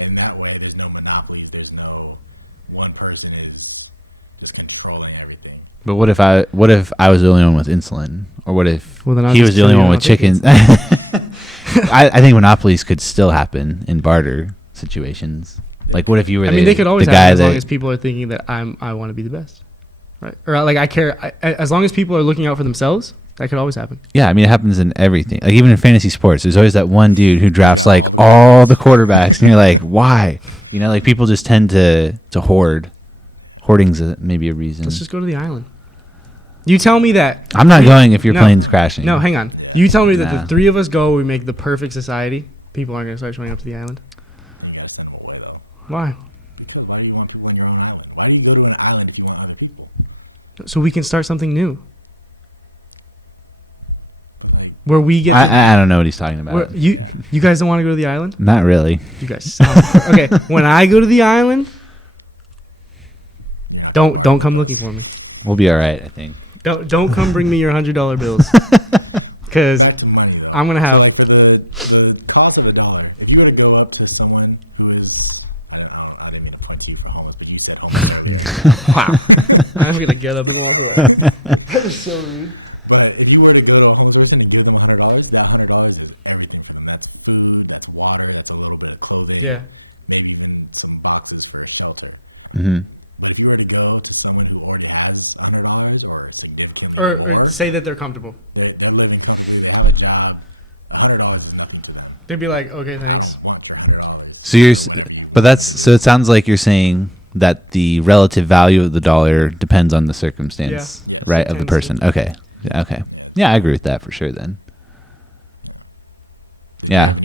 And that way, there's no monopolies. There's no one person is controlling everything. But what if I was the only one with insulin, or what if then he was the only one with chickens? I think monopolies could still happen in barter situations. Like, what if you were? They could always the happen guy as long as people are thinking that I want to be the best, right? Or like I care. As long as people are looking out for themselves, that could always happen. Yeah, I mean, it happens in everything. Like even in fantasy sports, there's always that one dude who drafts like all the quarterbacks, and you're like, why? Like people just tend to hoard. Hoarding's maybe a reason. Let's just go to the island. You tell me that. I'm not going if your plane's crashing. No, hang on. You tell me that the 3 of us go, we make the perfect society. People aren't going to start showing up to the island. Why? Why do you go to an island if you want other people? So we can start something new. Where we get. I don't know what he's talking about. You guys don't want to go to the island? Not really. You guys. Okay. When I go to the island, don't come looking for me. We'll be all right, I think. Don't come bring me your $100 bills, because I'm gonna have. Like the cost of $1, if you're gonna go up to someone who is, I don't know, I didn't even want to keep going, but you said Wow. I'm gonna get up and walk away. That is so rude. But if you were to go home, just give them $100, $100 is everything for them. That's food, that's water, that's a little bit of clothing. Yeah. Maybe even some boxes for shelter. Mm-hmm. If you were to go to someone who already has $100 or to get Or say that they're comfortable. They're living a job, $100 is nothing. They'd be like, okay, thanks. So so it sounds like you're saying that the relative value of the dollar depends on the circumstance, right, of the person. Okay. Okay. Yeah, I agree with that for sure then. Yeah.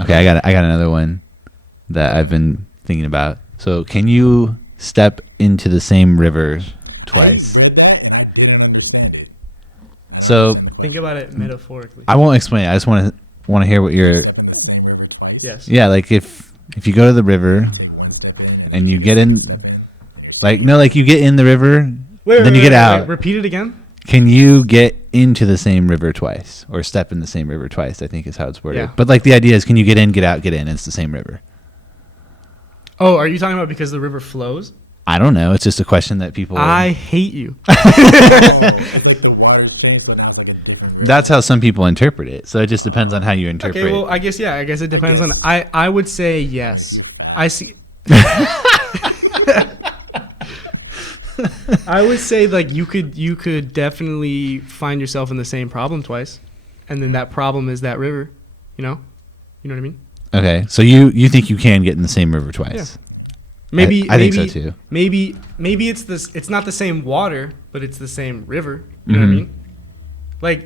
Okay, I got another one that I've been thinking about. So, can you step into the same river twice? Read that and I didn't understand it. So, Think about it metaphorically. I won't explain it. I just want to hear what your Yes. yeah, like if you go to the river and you get in, like you get in the river, then you get out. Repeat it again. Can you get into the same river twice or step in the same river twice? I think is how it's worded. Yeah. But like the idea is, can you get in, get out, get in? It's the same river. Oh, are you talking about because the river flows? I don't know. It's just a question that people. I hate you. It's like the water tank would have like a different. That's how some people interpret it. So it just depends on how you interpret. Okay, well, I guess it depends on. I would say yes. I see. I would say like you could definitely find yourself in the same problem twice, and then that problem is that river. You know what I mean? Okay, so you think you can get in the same river twice? Yeah. Maybe I think so too. Maybe it's this. It's not the same water, but it's the same river. You know what I Mhm. mean?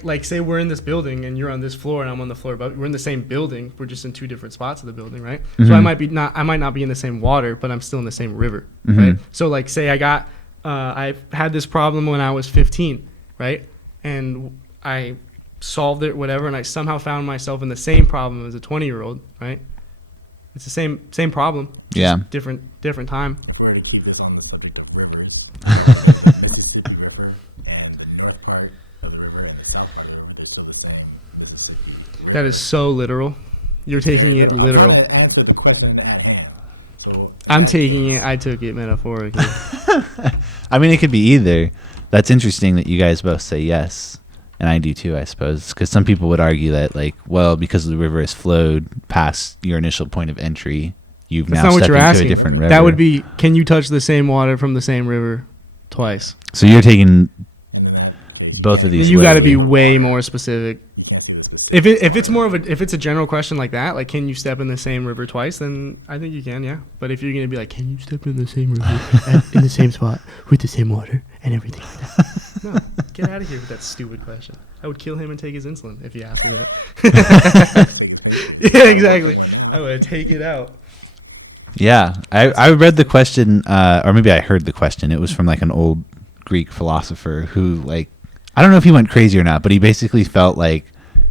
Like say we're in this building and you're on this floor and I'm on the floor above. We're in the same building. We're just in two different spots of the building, right? So I Mhm. might not be in the same water, but I'm still in the same river, Mhm. right? So like say I had this problem when I was 15, right? And I solved it, whatever, and I somehow found myself in the same problem as a 20-year-old, right? It's the same problem. just Yeah. Different time. Where the people on the looking at rivers. The river and the north part of the river and the south part of the river is still the same. It's the same. That is so literal. You're taking it literal. I'm trying to answer the question that I have. So, I'm taking it. I took it metaphorically. I mean, it could be either. That's interesting that you guys both say yes, and I do too, I suppose, because some people would argue that, like, well, because the river has flowed past your initial point of entry, you've That's now not what stepped you're into asking. a different river. That would be, can you touch the same water from the same river twice? So you're taking both of these. You got to be literally. way more specific. If it's a general question like that, like can you step in the same river twice, then I think you can, yeah. But if you're gonna be like, can you step in the same river in the same spot with the same water and everything like that? No, get out of here with that stupid question. I would kill him and take his insulin if he asked me that. Yeah, exactly. I would take it out. Yeah, I read the question, or maybe I heard the question. It was from like an old Greek philosopher who, like, I don't know if he went crazy or not, but he basically felt like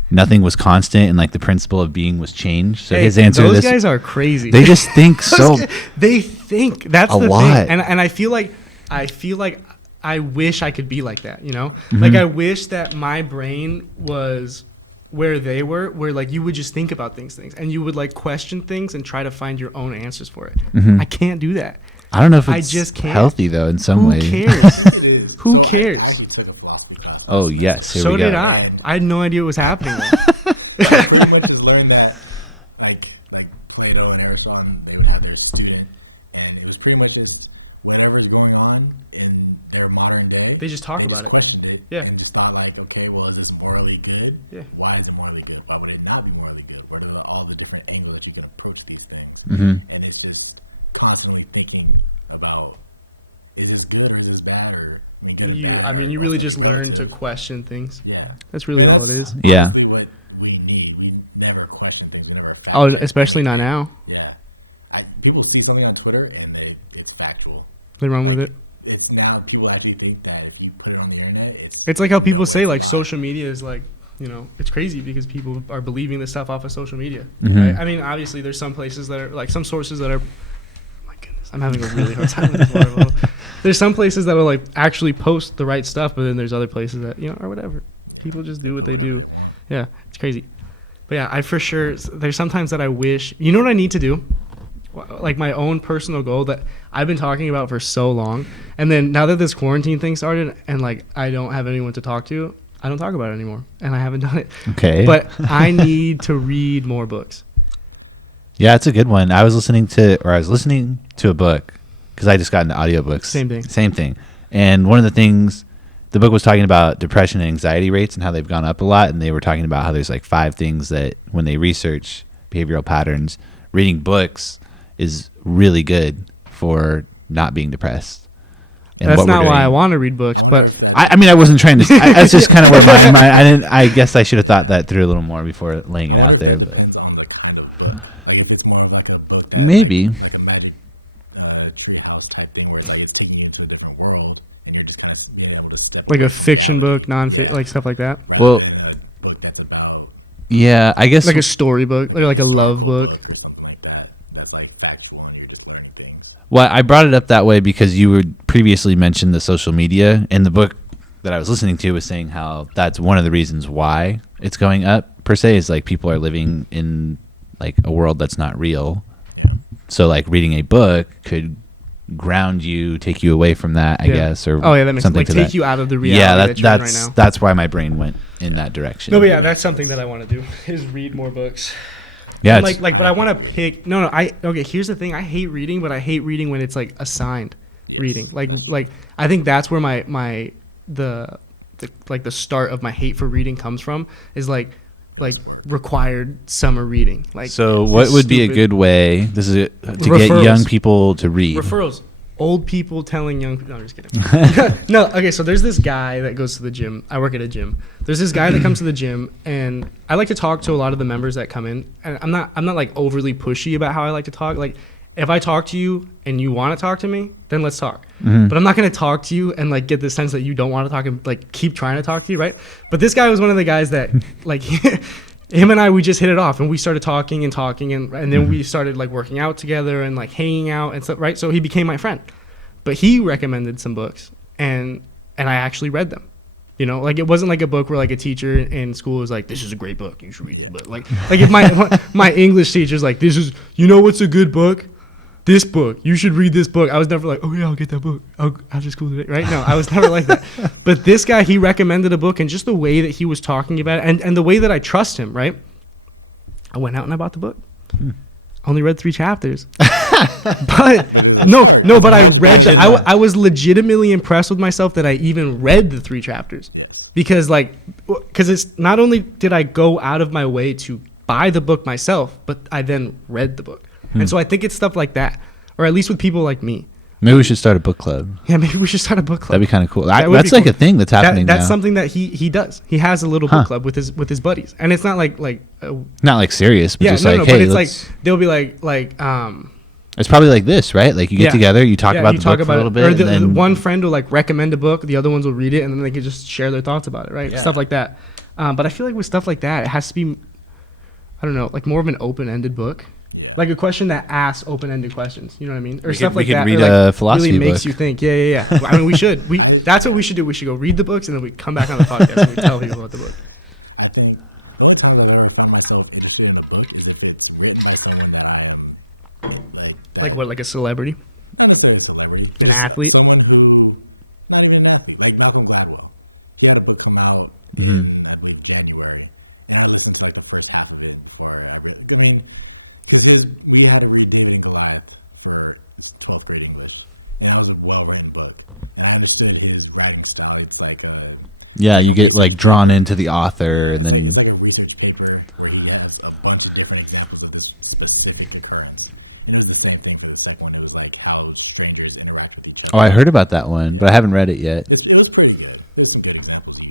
nothing was constant and like the principle of being was changed. So Hey, his answer to those this, guys are crazy. they just think so. They think that's A the lot. thing, and I feel like I wish I could be like that. You know, Mhm. like I wish that my brain was where they were, where like you would just think about things, and you would like question things and try to find your own answers for it. Mhm. I can't do that. I don't know if I it's just can't. healthy though in some Who way. cares? Who cares? Oh yes, here So we go. did I. I had no idea what was happening. to learn that, like Plato and Aristotle, they would have their student, and it was pretty much just whatever's going on in their modern day. They just talk about it. questioned it. Yeah. And just thought like, okay, well, is this morally good? Yeah. Why is it morally good? Why would it not be morally good? What are all the different angles you can approach these things? Mhm. And it's just constantly thinking about, is this good or is this bad? Or You really just learn to question things. yeah. That's really all it is. Yeah. Basically what we need. We never question things. We never Oh, especially not now. Yeah. People see something on Twitter and it's factual. Nothing wrong with it. It's now people actually think that if you put it on the internet, it's It's like how people say like social media is like, you know, it's crazy because people are believing this stuff off of social media. Mhm. Right? I mean, obviously there's some places that are like some sources that are, my goodness, I'm having a really hard time with this water bottle. There's some places that will like actually post the right stuff, but then there's other places that, you know, or whatever. People just do what they do. Yeah, it's crazy. But yeah, I for sure, there's sometimes that I wish, you know what I need to do? Like my own personal goal that I've been talking about for so long. And then now that this quarantine thing started and like I don't have anyone to talk to, I don't talk about it anymore. And I haven't done it. Okay. But I need to read more books. Yeah, it's a good one. I was listening to a book because I just got into audiobooks. Same thing. And one of the things, the book was talking about depression and anxiety rates and how they've gone up a lot. And they were talking about how there's like 5 things that when they research behavioral patterns, reading books is really good for not being depressed. And That's what we're not why doing- I want to read books, but I mean, I wasn't trying to. That's just kind of where my I guess I should have thought that through a little more before laying it out there. But Maybe. like a magic, type thing where like it's taking you into a different world, and you're just kind of being able to step Like a fiction book, like stuff like that. Well, in a book that's about yeah, I guess. Like a storybook, or like a love book. or something like that. That's like factual, and you're just learning things. Well, I brought it up that way because you would previously mentioned the social media, and the book that I was listening to was saying how that's one of the reasons why it's going up per se, is like people are living in like a world that's not real. So like reading a book could ground you, take you away from that, I Yeah. guess, or Oh yeah, that makes something like to take that. you out of the reality Yeah, that you're in right now. that's why my brain went in that direction. No, but yeah, that's something that I want to do is read more books. Yeah, And it's- but I want to pick. No, okay. Here's the thing. I hate reading, but I hate reading when it's like assigned reading. Like I think that's where the start of my hate for reading comes from. Is like required summer reading. Like so what it's would be a stupid. good way? This is to get Referrals. young people to read. Referrals. Old people telling young people. No, I'm just kidding. No, okay, so there's this guy that goes to the gym. I work at a gym. There's this guy that comes to the gym, and I like to talk to a lot of the members that come in. And I'm not like overly pushy about how I like to talk. Like, if I talk to you and you want to talk to me, then let's talk. Mhm. But I'm not going to talk to you and like get the sense that you don't want to talk and like keep trying to talk to you, right? But this guy was one of the guys that like him and I, we just hit it off, and we started talking, and then we started like working out together and like hanging out and stuff, right? So he became my friend. But he recommended some books, and I actually read them. You know, like it wasn't like a book where like a teacher in school was like, "This is a great book, you should read this book." Like if my English teacher's like, "This is, you know what's a good book? This book. You should read this book." I was never like, "Oh yeah, I'll get that book. After school today," right? No, I was never like that. But this guy, he recommended a book, and just the way that he was talking about it, and the way that I trust him, right? I went out and I bought the book. Only read 3 chapters. But but I read I was legitimately impressed with myself that I even read the 3 chapters. Because it's not only did I go out of my way to buy the book myself, but I then read the book. And so I think it's stuff like that, or at least with people like me. Maybe we should start a book club. Yeah, maybe we should start a book club. That'd be kind of cool. That would That's be like cool. a thing that's happening That's now. something that he does. He has a little book club with his buddies, and it's not like Not like serious, but yeah, just no, like, no, hey, but it's let's- like they'll be like it's probably like this, right? Like you get Yeah. together, you talk yeah, about you the talk book for a about little it, bit, or and the then one friend will like recommend a book, the other ones will read it, and then they can just share their thoughts about it, right? Yeah. Stuff like that. But I feel like with stuff like that, it has to be, I don't know, like more of an open-ended book. Like a question that asks open-ended questions, you know what I mean, or stuff we like could that. read or like a philosophy really makes book. you think. Yeah. I mean, we should. That's what we should do. We should go read the books, and then we come back on the podcast and we tell people about the book. Like what? Like a celebrity, an athlete. Someone who, not even an athlete, like Malcolm Gladwell. He had a book come out Mhm. in January. I listened to like the first half of it before I read it. I mean, we haven't really given it a lot for 12th grade English. Like, it was a well-written book. I understood his writing style. It's like a yeah, you get like drawn into the author, and then research paper where he has a bunch of different examples of this specific occurrence. And then the same thing for the second one. It was like how strangers interact with each oh, I heard about that one, but I haven't read it yet. other. It was pretty good. There's some good examples.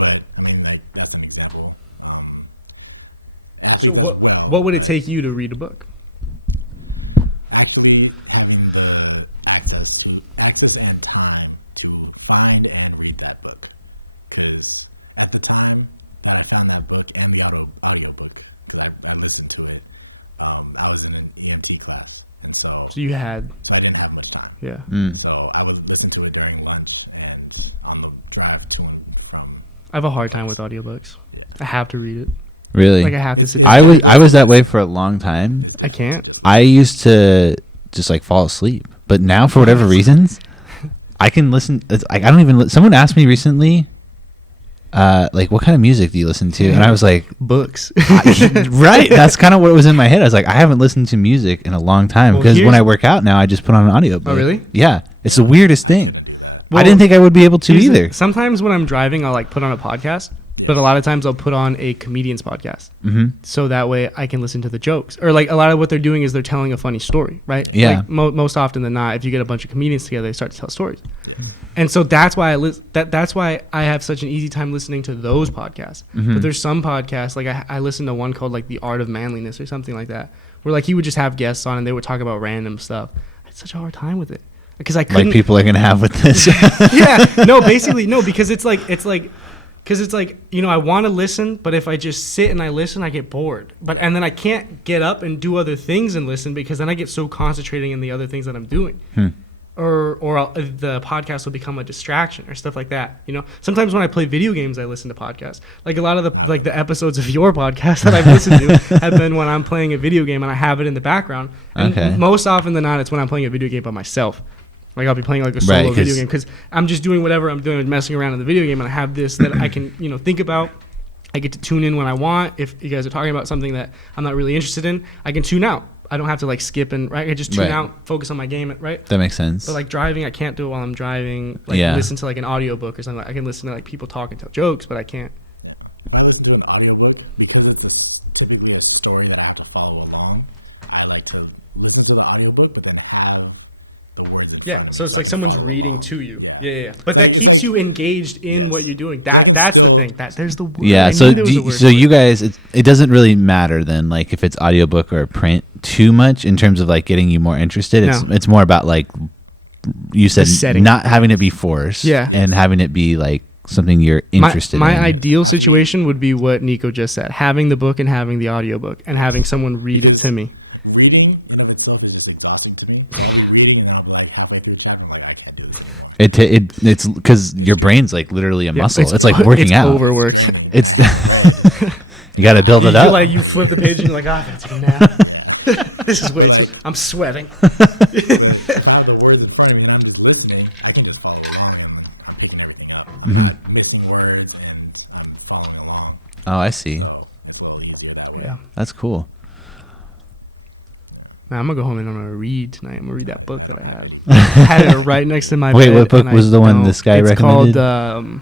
But, I mean, like, that's an example. So what would it take you to read a book? Actually having the access and time to find and read that book. Because at the time that I found that book and the audiobook, because I listened to it, I was in an EMT class. And So you had, so I didn't have much time. yeah. Mm. So I would listen to it during lunch and on the drive to and from. I have a hard time with audiobooks. I have to read it. Really, Like I have to sit down. I was that way for a long time. I can't. I used to just like fall asleep, but now for whatever reasons, I can listen. It's, like, I don't even. Someone asked me recently, like, what kind of music do you listen to? And I was like, Books. right. That's kind of what was in my head. I was like, I haven't listened to music in a long time Well, because when here's- I work out now, I just put on an audiobook. Oh, really? Yeah, it's the weirdest thing. I Well, didn't think I would be able to Here's the- either. Sometimes when I'm driving, I'll like put on a podcast, but a lot of times I'll put on a comedian's podcast. Mm-hmm. So that way I can listen to the jokes. Or like a lot of what they're doing is they're telling a funny story, right? Yeah. Like most often than not, if you get a bunch of comedians together, they start to tell stories. And so that's why that's why I have such an easy time listening to those podcasts. But there's some podcasts, like I listened to one called like The Art of Manliness or something like that, where like he would just have guests on and they would talk about random stuff. I had such a hard time with it because I couldn't. Like people are gonna have with this. Basically no, because it's like I want to listen, but if I just sit and I listen, I get bored. And then I can't get up and do other things and listen because then I get so concentrating in the other things that I'm doing. The podcast will become a distraction or stuff like that. Sometimes when I play video games, I listen to podcasts. Like a lot of the episodes of your podcast that I've listened to have been when I'm playing a video game and I have it in the background. And most often than not, it's when I'm playing a video game by myself. Like I'll be playing like a solo video game because I'm just doing whatever I'm doing, messing around in the video game, and I have this that I can think about. I get to tune in when I want. If you guys are talking about something that I'm not really interested in, I can tune out. I don't have to like skip and I just tune out, focus on my game, right? That makes sense. But like driving, I can't do it while I'm driving. Like listen to like an audiobook or something. I can listen to like people talk and tell jokes, but I can't. I listen to an audiobook because it's typically a story that I have to follow along. I like to listen to the audiobook, but then have the word. Yeah, so it's like someone's reading to you. Yeah. But that keeps you engaged in what you're doing. That's the thing. There's the word. Yeah, so you guys, it doesn't really matter then, like if it's audiobook or print too much in terms of like getting you more interested. It's more about like you said, not having it be forced, and having it be like something you're interested in. My ideal situation would be what Niko just said: having the book and having the audiobook and having someone read it to me. Reading. It's because your brain's like literally a muscle. It's like working out. Overworked. It's you got to build it up. Like you flip the page and you're like, I gotta take a nap. This is way too. I'm sweating. Oh, I see. Yeah, that's cool. Now, I'm gonna go home and I'm gonna read tonight. I'm gonna read that book that I have. I had it right next to my bed. Wait, what book was the one this guy recommended? It's called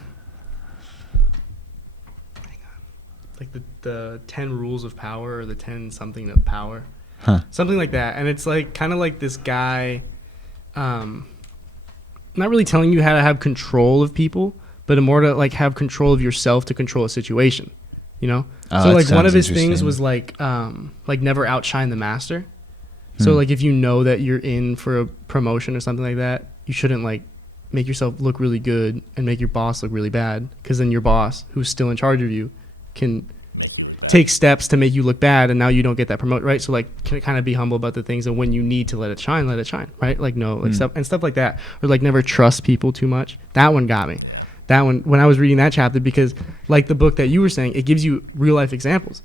like the 10 Rules of Power or the 10 something of Power, something like that. And it's like kind of like this guy, not really telling you how to have control of people, but more to like have control of yourself to control a situation. So like one of his things was like never outshine the master. So like if you know that you're in for a promotion or something like that, you shouldn't like make yourself look really good and make your boss look really bad, because then your boss, who's still in charge of you, can take steps to make you look bad, and now you don't get that promote, right? So like kind of be humble about the things, and when you need to let it shine, right? Like stuff like that, or like never trust people too much. That one got me. That one, when I was reading that chapter, because like the book that you were saying, it gives you real life examples.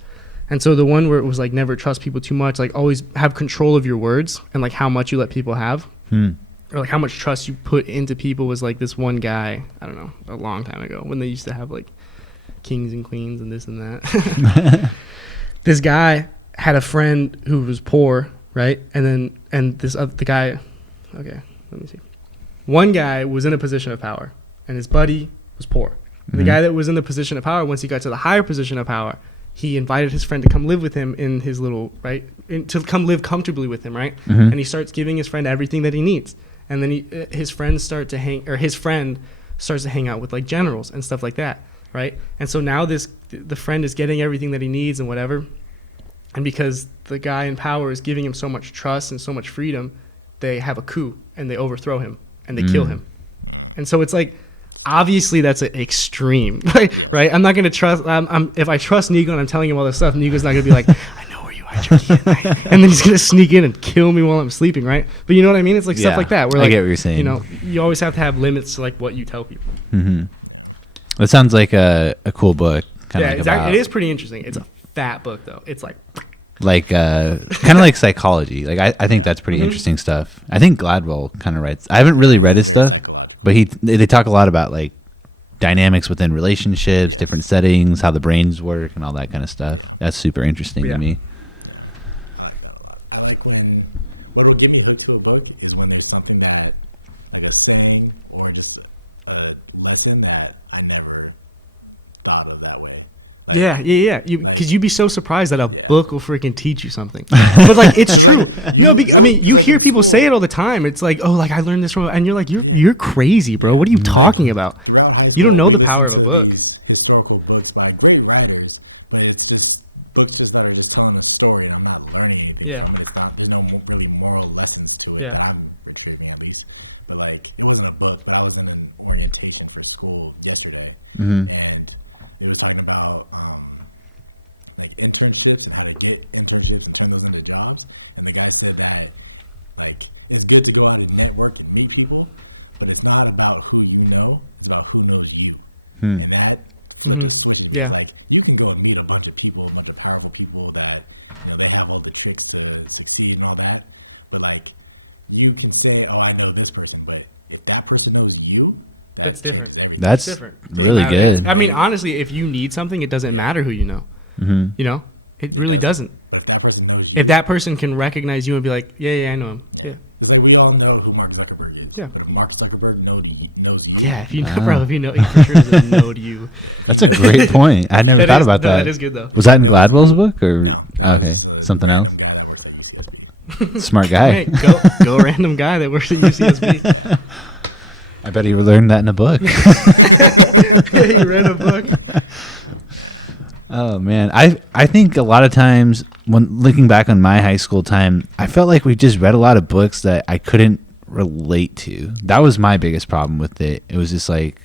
And so the one where it was like never trust people too much, like always have control of your words and like how much you let people have, or like how much trust you put into people, was like this one guy, I don't know, a long time ago when they used to have like kings and queens and this and that. This guy had a friend who was poor, right? And the guy, okay, let me see. One guy was in a position of power and his buddy was poor. And the guy that was in the position of power, once he got to the higher position of power, he invited his friend to come live with him in his little, to come live comfortably with him, right? And he starts giving his friend everything that he needs. And then his friend starts to hang out with like generals and stuff like that, right? And so now the friend is getting everything that he needs and whatever. And because the guy in power is giving him so much trust and so much freedom, they have a coup and they overthrow him and they kill him. And so it's like, obviously that's an extreme, right? I'm not going to trust, if I trust Niko and I'm telling him all this stuff, Niko's not going to be like, I know where you hide your key at night. And then he's going to sneak in and kill me while I'm sleeping, right? But you know what I mean? It's like stuff like that. Where I like, get what you're saying. You always have to have limits to like what you tell people. That sounds like a cool book. It is pretty interesting. It's a fat book though. It's like kind of like psychology. Like I think that's pretty interesting stuff. I think Gladwell kind of writes. I haven't really read his stuff, but they talk a lot about like dynamics within relationships, different settings, how the brains work, and all that kind of stuff. That's super interesting to me. What would get me hooked to a book is when it's something that I just saying or just a lesson that I never thought of that way. Yeah. Because you'd be so surprised that a book will freaking teach you something. But like, it's true. No, I mean, you hear people say it all the time. It's like, oh, like I learned this from, and you're like, you're crazy, bro. What are you talking about? You don't know the power of a book. Historical books by great writers, but it's just books just are just telling a story. I'm not learning it. Yeah. There's no really moral lessons to it. Yeah. I'm expecting at least. But like, it wasn't a book, but I was in an orientation for school yesterday. Mm-hmm. And they were talking about like internships and how to get internships and those other jobs. And the guy said that like it's good to go out and network and meet people, but it's not about who you know, it's about who knows you. And that Yeah. like, you can go and meet a bunch of people, a bunch of powerful people that they have all the tricks to succeed and all that. But like, you can say, "Oh, I know this person," but if that person knows you, That's different. That's Different. Doesn't really matter. good. I mean, honestly, if you need something, it doesn't matter who you know. Mm-hmm. You know, it really doesn't. if that person knows you, If that person can recognize you and be like, yeah, I know him. Yeah. it's like we all know who Mark Zuckerberg is. Yeah. But Mark Zuckerberg knows you. Yeah, if you know, bro, if you know, he for sure doesn't know you. That's a great point. I never That thought is- about no, that. that is good, though. Was that in Gladwell's book or okay, something else? Smart guy. Hey, go random guy that works at UCSB. I bet he learned that in a book. Yeah, you read a book. Oh man, I think a lot of times when looking back on my high school time, I felt like we just read a lot of books that I couldn't relate to. That was my biggest problem with it. It was just like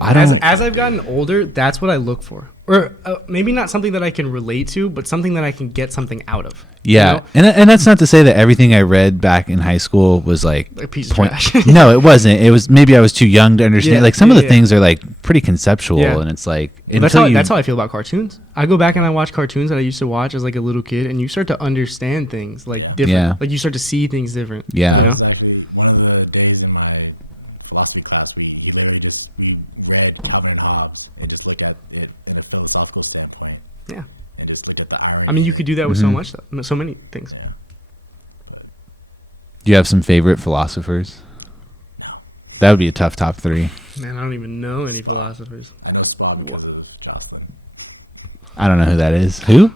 I don't. As I've gotten older, that's what I look for. Or maybe not something that I can relate to, but something that I can get something out of. Yeah, You know? and that's not to say that everything I read back in high school was like A piece of trash. No, it wasn't. It was maybe I was too young to understand. Yeah, like some of the yeah. things are like pretty conceptual, Yeah. and it's like That's until how I feel about cartoons. I go back and I watch cartoons that I used to watch as like a little kid, and you start to understand things like different. Yeah. Like you start to see things different. Yeah. You know? Exactly. One of the days in my philosophy class, we literally just read Almenar and just look at it in a philosophical standpoint. Yeah. And just look at the irony. I mean, you could do that with so much stuff, so many things. Do you have some favorite philosophers? That would be a tough top three. Man, I don't even know any philosophers. I know Spock What? is I don't know who that is. Who?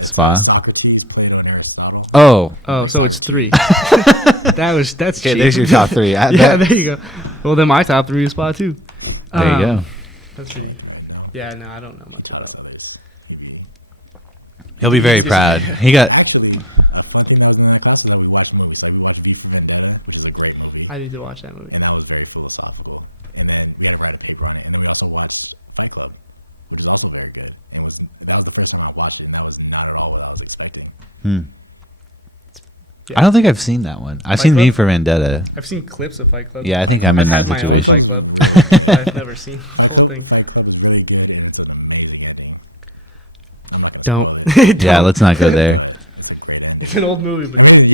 Spa. Socrates, Plato, and Aristotle. Oh, Oh, so it's three. That's okay. cheap. There's your top three. Yeah, there you go. Well, then my top three is Spa too. There you go. That's pretty. Yeah, no, I don't know much about. He'll be very proud. He got. I need to watch that movie. Hmm. Yeah. I don't think I've seen that one. I've Fight seen Club? V for Vendetta. I've seen clips of Fight Club. Yeah, I think I'm in I've that had my own situation. Fight Club. I've never seen the whole thing. Don't. Yeah, Don't. let's not go there. It's an old movie, but don't.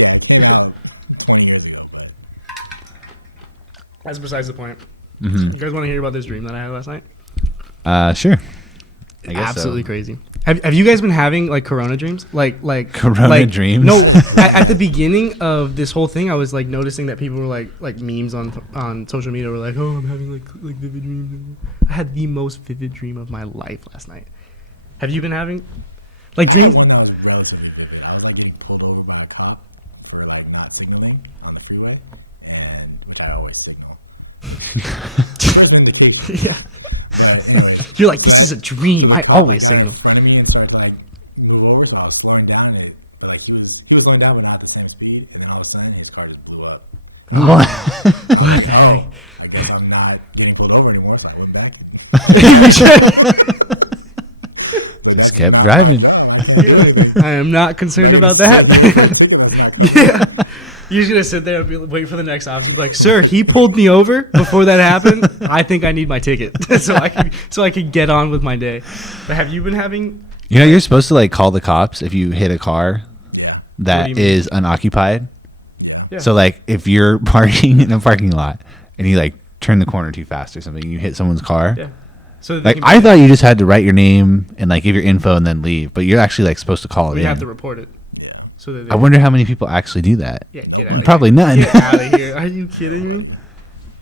That's besides the point. Hmm. You guys want to hear about this dream that I had last night? Sure. I guess Absolutely so. crazy. Have you guys been having like Corona dreams? Like Corona like, dreams? No. At the beginning of this whole thing, I was like noticing that people were like memes on social media were like, oh, I'm having like vivid dreams. I had the most vivid dream of my life last night. Have you been having like dreams? One night was relatively busy. I was like getting pulled over by a cop for like not signaling on the freeway, and which I always signal. Yeah. You're like, this is a dream. I always signal. In front of me and started to like move over, so I was slowing down, and like he was slowing down, but not at the same speed. But then all of a sudden, his car just blew up. What the heck? I guess I'm not getting pulled over anymore. So I'm going back. Just kept driving. I am not concerned about that. Yeah. You're just gonna sit there and wait for the next officer. Be like, sir, he pulled me over before that happened. I think I need my ticket so I can get on with my day. But have you been having? You know, you're supposed to like call the cops if you hit a car What that do you mean? is unoccupied. Yeah. So like if you're parking in a parking lot and you like turn the corner too fast or something, and you hit someone's car. Yeah. So that they Like can- I thought you just had to write your name and like give your info and then leave, but you're actually like supposed to call it we in. have to report it. So that they, I wonder how many people actually do that. Yeah, get out. Probably none. Get out of here. Are you kidding me?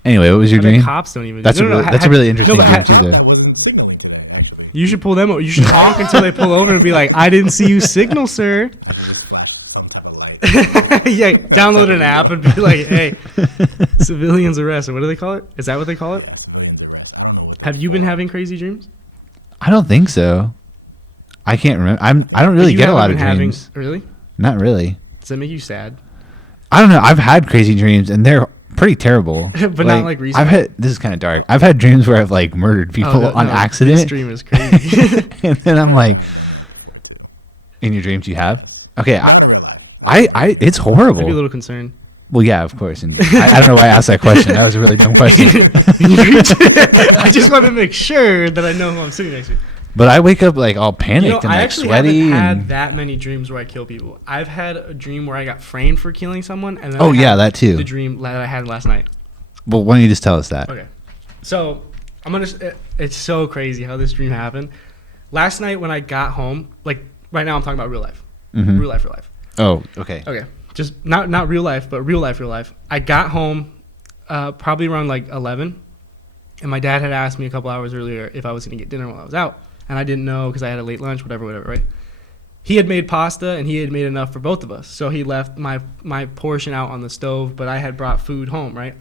Anyway, what was your I bet dream? cops don't even. That's no, a no, really, no, that's a have- really interesting no, but dream too, I though. wasn't signaling today, actually. You should pull them over. You should honk until they pull over and be like, I didn't see you signal, sir. Yeah, download an app and be like, hey, civilians arrested. What do they call it? Is that what they call it? Have you been having crazy dreams? I don't think so. I can't remember. I don't really get a lot of dreams. Really? Not really. Does that make you sad? I don't know. I've had crazy dreams and they're pretty terrible. But not like recently. This is kind of dark. I've had dreams where I've like murdered people on accident. This dream is crazy. And then I'm like, in your dreams you have? Okay, it's horrible. I'd be a little concerned. Well, yeah, of course. And I don't know why I asked that question. That was a really dumb question. I just want to make sure that I know who I'm sitting next to. But I wake up like all panicked and like sweaty. I haven't had that many dreams where I kill people. I've had a dream where I got framed for killing someone, and then that too. The dream that I had last night. Well, why don't you just tell us that? Okay, so it's so crazy how this dream happened. Last night when I got home, like right now I'm talking about real life, real life. Oh, okay. Okay, just not real life, but real life. I got home probably around like 11, and my dad had asked me a couple hours earlier if I was going to get dinner while I was out. And I didn't know because I had a late lunch, whatever, right? He had made pasta, and he had made enough for both of us. So he left my portion out on the stove, but I had brought food home, right?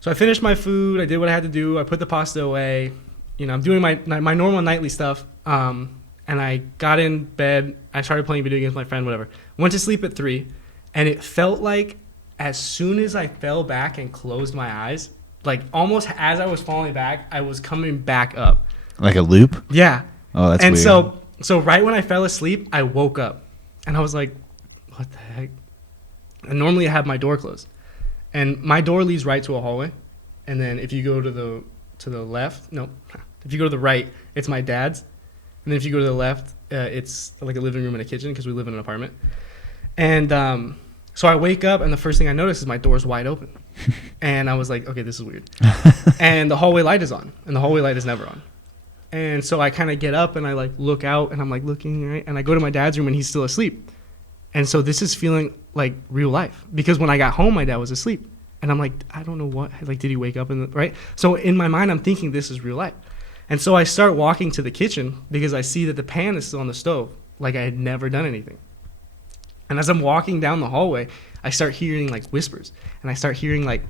So I finished my food. I did what I had to do. I put the pasta away. You know, I'm doing my normal nightly stuff. And I got in bed. I started playing video games with my friend, whatever. Went to sleep at 3, and it felt like as soon as I fell back and closed my eyes, like almost as I was falling back, I was coming back up. Like a loop? Yeah. Oh, that's weird. And so right when I fell asleep, I woke up, and I was like, "What the heck?" And normally I have my door closed, and my door leads right to a hallway, and then if you go to the left, no, if you go to the right, it's my dad's, and then if you go to the left, it's like a living room and a kitchen because we live in an apartment, and so I wake up, and the first thing I notice is my door's wide open, and I was like, "Okay, this is weird," and the hallway light is on, and the hallway light is never on. And so I kind of get up and I like look out and I'm like looking, right? And I go to my dad's room and he's still asleep. And so this is feeling like real life because when I got home, my dad was asleep. And I'm like, I don't know what, like, did he wake up right? So in my mind, I'm thinking this is real life. And so I start walking to the kitchen because I see that the pan is still on the stove. Like I had never done anything. And as I'm walking down the hallway, I start hearing like whispers and I start hearing like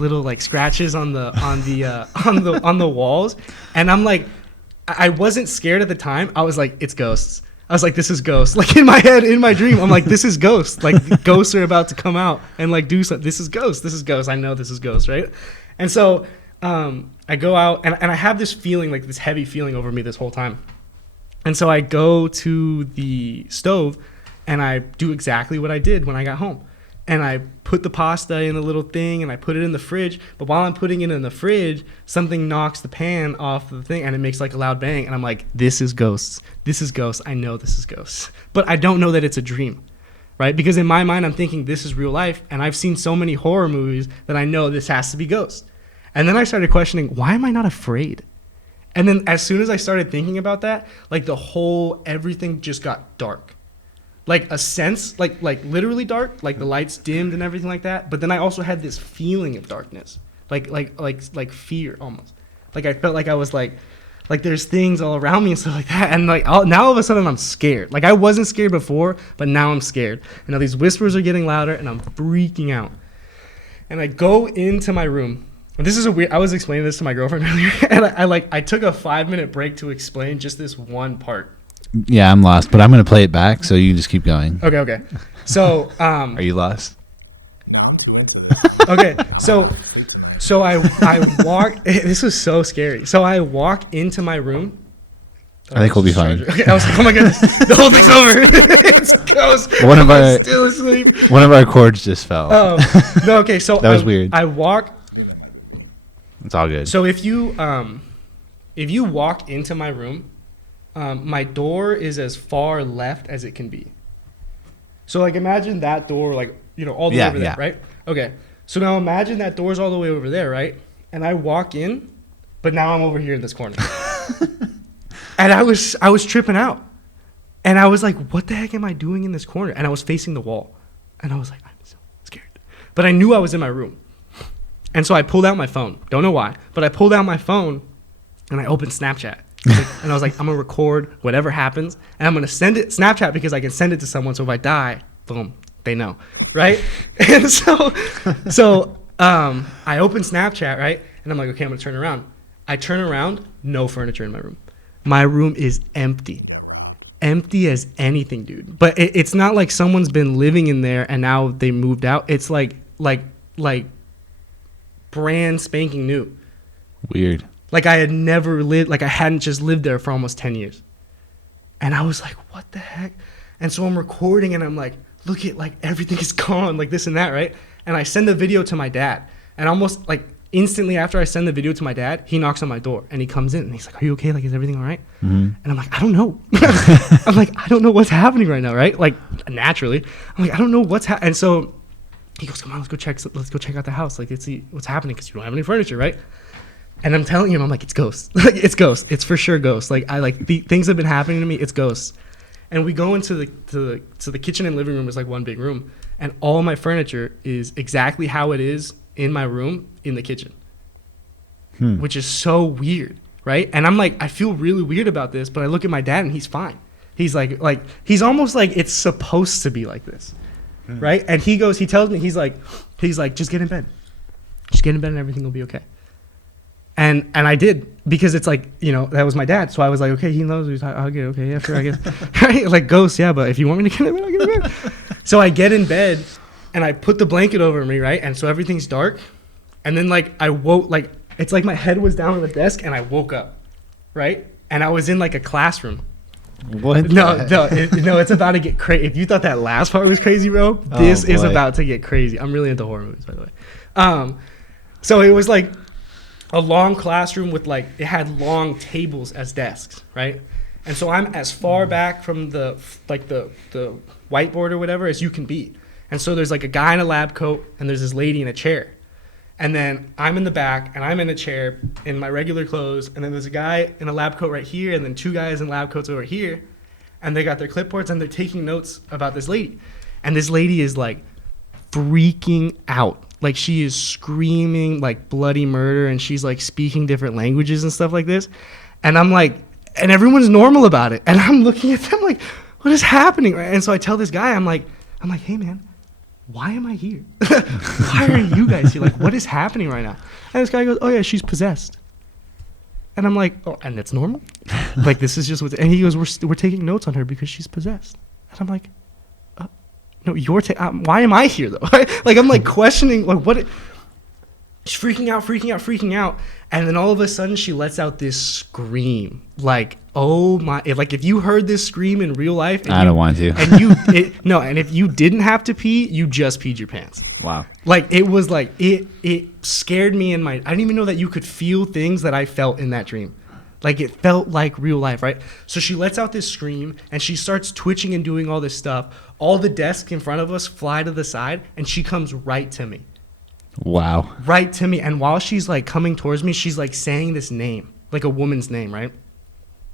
little like scratches on the walls. And I'm like, I wasn't scared at the time. I was like, it's ghosts. I was like, this is ghosts. Like in my head, in my dream, I'm like, this is ghosts. Like ghosts are about to come out and like do something. This is ghosts. This is ghosts. I know this is ghosts, right? And so I go out and I have this feeling, like this heavy feeling over me this whole time. And so I go to the stove and I do exactly what I did when I got home. And I put the pasta in a little thing and I put it in the fridge. But while I'm putting it in the fridge, something knocks the pan off the thing and it makes like a loud bang. And I'm like, this is ghosts. This is ghosts. I know this is ghosts. But I don't know that it's a dream, right? Because in my mind, I'm thinking this is real life. And I've seen so many horror movies that I know this has to be ghosts. And then I started questioning, why am I not afraid? And then as soon as I started thinking about that, like everything just got dark. Like a sense, like literally dark, like the lights dimmed and everything like that. But then I also had this feeling of darkness, like fear almost. Like I felt like I was like there's things all around me and stuff like that. And like now all of a sudden I'm scared. Like I wasn't scared before, but now I'm scared. And now these whispers are getting louder and I'm freaking out. And I go into my room. And this is I was explaining this to my girlfriend earlier, and I took a 5-minute break to explain just this one part. Yeah, I'm lost, but I'm going to play it back so you can just keep going. Okay. So, are you lost? No, I'm too into this. Okay. So I walk. This was so scary. So I walk into my room. I think we'll be fine. Okay, I was like, oh my goodness, the whole thing's over. It's ghost. I'm still asleep. One of our cords just fell. No, okay. So that was weird. I walk. It's all good. So if you walk into my room, my door is as far left as it can be. So like imagine that door, like, you know, all the way over there, right? Okay. So now imagine that door's all the way over there, right? And I walk in, but now I'm over here in this corner. And I was tripping out. And I was like, what the heck am I doing in this corner? And I was facing the wall. And I was like, I'm so scared. But I knew I was in my room. And so I pulled out my phone. Don't know why, but I pulled out my phone and I opened Snapchat. And I was like, I'm gonna record whatever happens, and I'm gonna send it Snapchat because I can send it to someone. So if I die, boom, they know, right? And so I open Snapchat, right? And I'm like, okay, I'm gonna turn around. I turn around, no furniture in my room. My room is empty as anything, dude. But it's not like someone's been living in there and now they moved out. It's like brand spanking new. Weird. Like I had never lived, like I hadn't just lived there for almost 10 years. And I was like, what the heck? And so I'm recording and I'm like, look at, like, everything is gone, like this and that, right? And I send the video to my dad. And almost like instantly after I send the video to my dad, he knocks on my door and he comes in and he's like, are you okay? Like, is everything all right? Mm-hmm. And I'm like, I don't know. I'm like, I don't know what's happening right now, right? Like, naturally. I'm like, I don't know what's happening. And so he goes, come on, let's go check out the house. Like, let's see what's happening because you don't have any furniture, right? And I'm telling him, I'm like, it's ghosts. Like, it's ghosts. It's for sure ghosts. Like, things have been happening to me. It's ghosts. And we go into the kitchen and living room is like one big room. And all my furniture is exactly how it is in my room in the kitchen, which is so weird, right? And I'm like, I feel really weird about this, but I look at my dad and he's fine. He's like he's almost like it's supposed to be like this, right? And he tells me, he's like, just get in bed. Just get in bed and everything will be okay. And I did, because it's like, you know, that was my dad. So I was like, okay, he knows. I'll get okay. Yeah, sure, I guess. Right? Like, ghosts, yeah, but if you want me to get in bed, I'll get in bed. So I get in bed and I put the blanket over me, right? And so everything's dark. And then, like, I woke, like, it's like my head was down on the desk and I woke up, right? And I was in, like, a classroom. What? No, it's about to get crazy. If you thought that last part was crazy, bro, this is about to get crazy. I'm really into horror movies, by the way. So it was like a long classroom with, like, it had long tables as desks, right? And so I'm as far back from the whiteboard or whatever as you can be. And so there's, like, a guy in a lab coat and there's this lady in a chair. And then I'm in the back and I'm in a chair in my regular clothes. And then there's a guy in a lab coat right here and then two guys in lab coats over here. And they got their clipboards and they're taking notes about this lady. And this lady is, like, freaking out. Like, she is screaming, like, bloody murder, and she's, like, speaking different languages and stuff like this. And I'm like, and everyone's normal about it. And I'm looking at them like, what is happening? And so I tell this guy, I'm like, hey, man, why am I here? Why are you guys here? Like, what is happening right now? And this guy goes, oh, yeah, she's possessed. And I'm like, oh, and that's normal? Like, this is just what, and he goes, we're taking notes on her because she's possessed. And I'm like, no, why am I here, though? Like, I'm, like, questioning, like, what? She's freaking out. And then all of a sudden, she lets out this scream. Like, oh, my. If you heard this scream in real life. I don't want to. And if you didn't have to pee, you just peed your pants. Wow. Like, it was like, it scared me I didn't even know that you could feel things that I felt in that dream. Like, it felt like real life, right? So she lets out this scream, and she starts twitching and doing all this stuff. All the desks in front of us fly to the side, and she comes right to me. Wow. Right to me. And while she's, like, coming towards me, she's, like, saying this name, like a woman's name, right?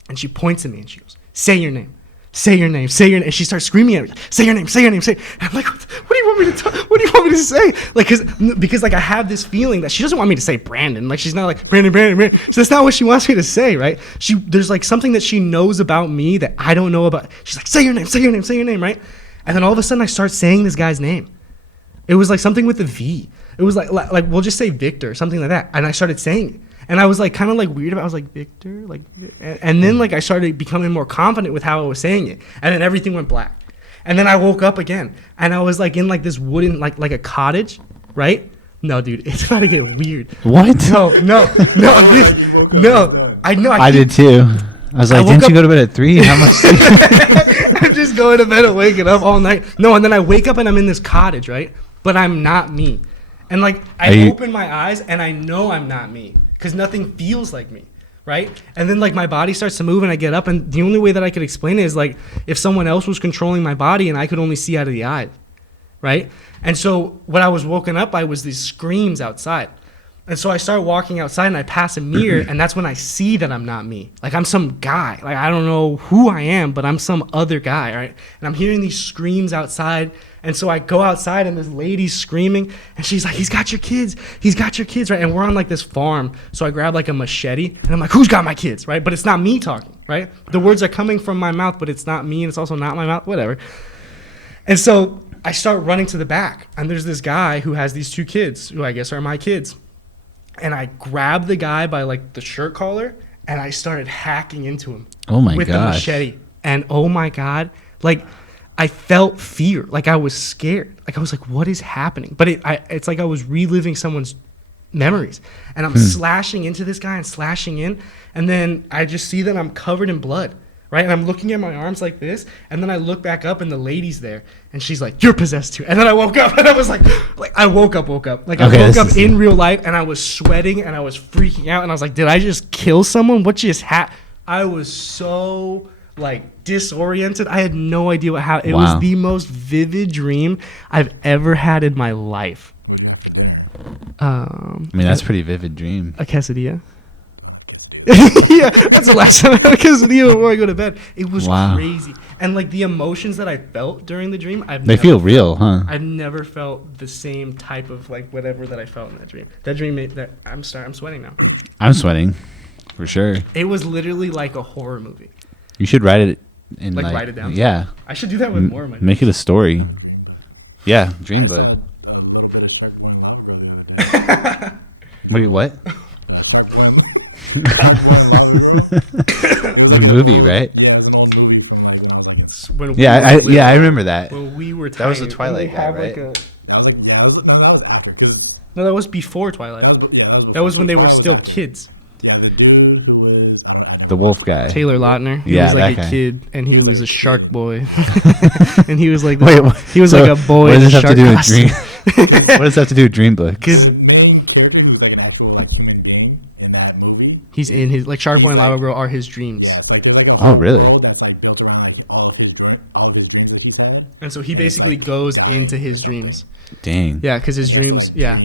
And she points at me, and she goes, say your name. Say your name. And she starts screaming at me, say your name. And I'm like, what do you want me to say? Like, because like, I have this feeling that she doesn't want me to say Brandon. Like, she's not like, Brandon. So that's not what she wants me to say, right? There's, like, something that she knows about me that I don't know about. She's like, say your name, right? And then all of a sudden, I start saying this guy's name. It was, like, something with a V. It was, like we'll just say Victor, something like that. And I started saying it. And I was, like, kind of, like, weird about it. I was like, Victor? Like, and then, like, I started becoming more confident with how I was saying it. And then everything went black. And then I woke up again. And I was, like, in, like, this wooden, like a cottage, right? No, dude, it's about to get weird. What? No. I know. I did, too. I was like, didn't you go to bed at 3? How much sleep? I'm just going to bed and waking up all night. No, and then I wake up and I'm in this cottage, right? But I'm not me. And, like, I open my eyes and I know I'm not me. Because nothing feels like me, right? And then, like, my body starts to move and I get up, and the only way that I could explain it is, like, if someone else was controlling my body and I could only see out of the eye, right? And so when I was woken up by was these screams outside. And so I start walking outside and I pass a mirror and that's when I see that I'm not me. Like I'm some guy. Like I don't know who I am, but I'm some other guy, right? And I'm hearing these screams outside. And so I go outside and this lady's screaming and she's like, he's got your kids, right? And we're on like this farm. So I grab like a machete and I'm like, who's got my kids, right? But it's not me talking, right? The words are coming from my mouth, but it's not me and it's also not my mouth, whatever. And so I start running to the back and there's this guy who has these 2 kids who I guess are my kids. And I grabbed the guy by like the shirt collar and I started hacking into him. Oh my with the gosh. machete. And oh my God, like I felt fear. Like I was scared. Like I was like, what is happening? But it's like I was reliving someone's memories. And I'm slashing into this guy and slashing in. And then I just see that I'm covered in blood. Right? And I'm looking at my arms like this. And then I look back up and the lady's there. And she's like, you're possessed too. And then I woke up and I was like I woke up. Like Okay, I woke up in real life and I was sweating and I was freaking out. And I was like, did I just kill someone? What just happened? I was so like disoriented. I had no idea what happened. It Wow. was the most vivid dream I've ever had in my life. I mean, that's a pretty vivid dream. A quesadilla. Yeah, that's the last time I had a quesadilla before I go to bed. It was Wow. crazy. And like the emotions that I felt during the dream, They feel real, huh? I've never felt the same type of like whatever that I felt in that dream. That dream made that I'm sweating now. I'm sweating, for sure. It was literally like a horror movie. You should write it in Like, write it down? Yeah. I should do that with more of my Make it a story. Yeah, dream book. Wait, what? The movie, right? When Yeah, we were little, I remember that. When we were That was the tiny, Twilight we guy, had, right? No, that was before Twilight. That was when they were still kids. The wolf guy. Taylor Lautner. He Yeah, was like that a guy. kid, and he was a shark boy. And he was like, Wait, what? he was So like a boy. What in does a this have to shark do with costume. dream? What does that have to do with dream book? Because The main character who's like also like human being in that movie. he's in his like Shark Boy and Lava Girl are his dreams, Yeah, it's like there's like a Oh, really? world that's like built around like all of his dreams as he said. and so he basically goes into his dreams. Dang. Yeah, because his dreams. Yeah,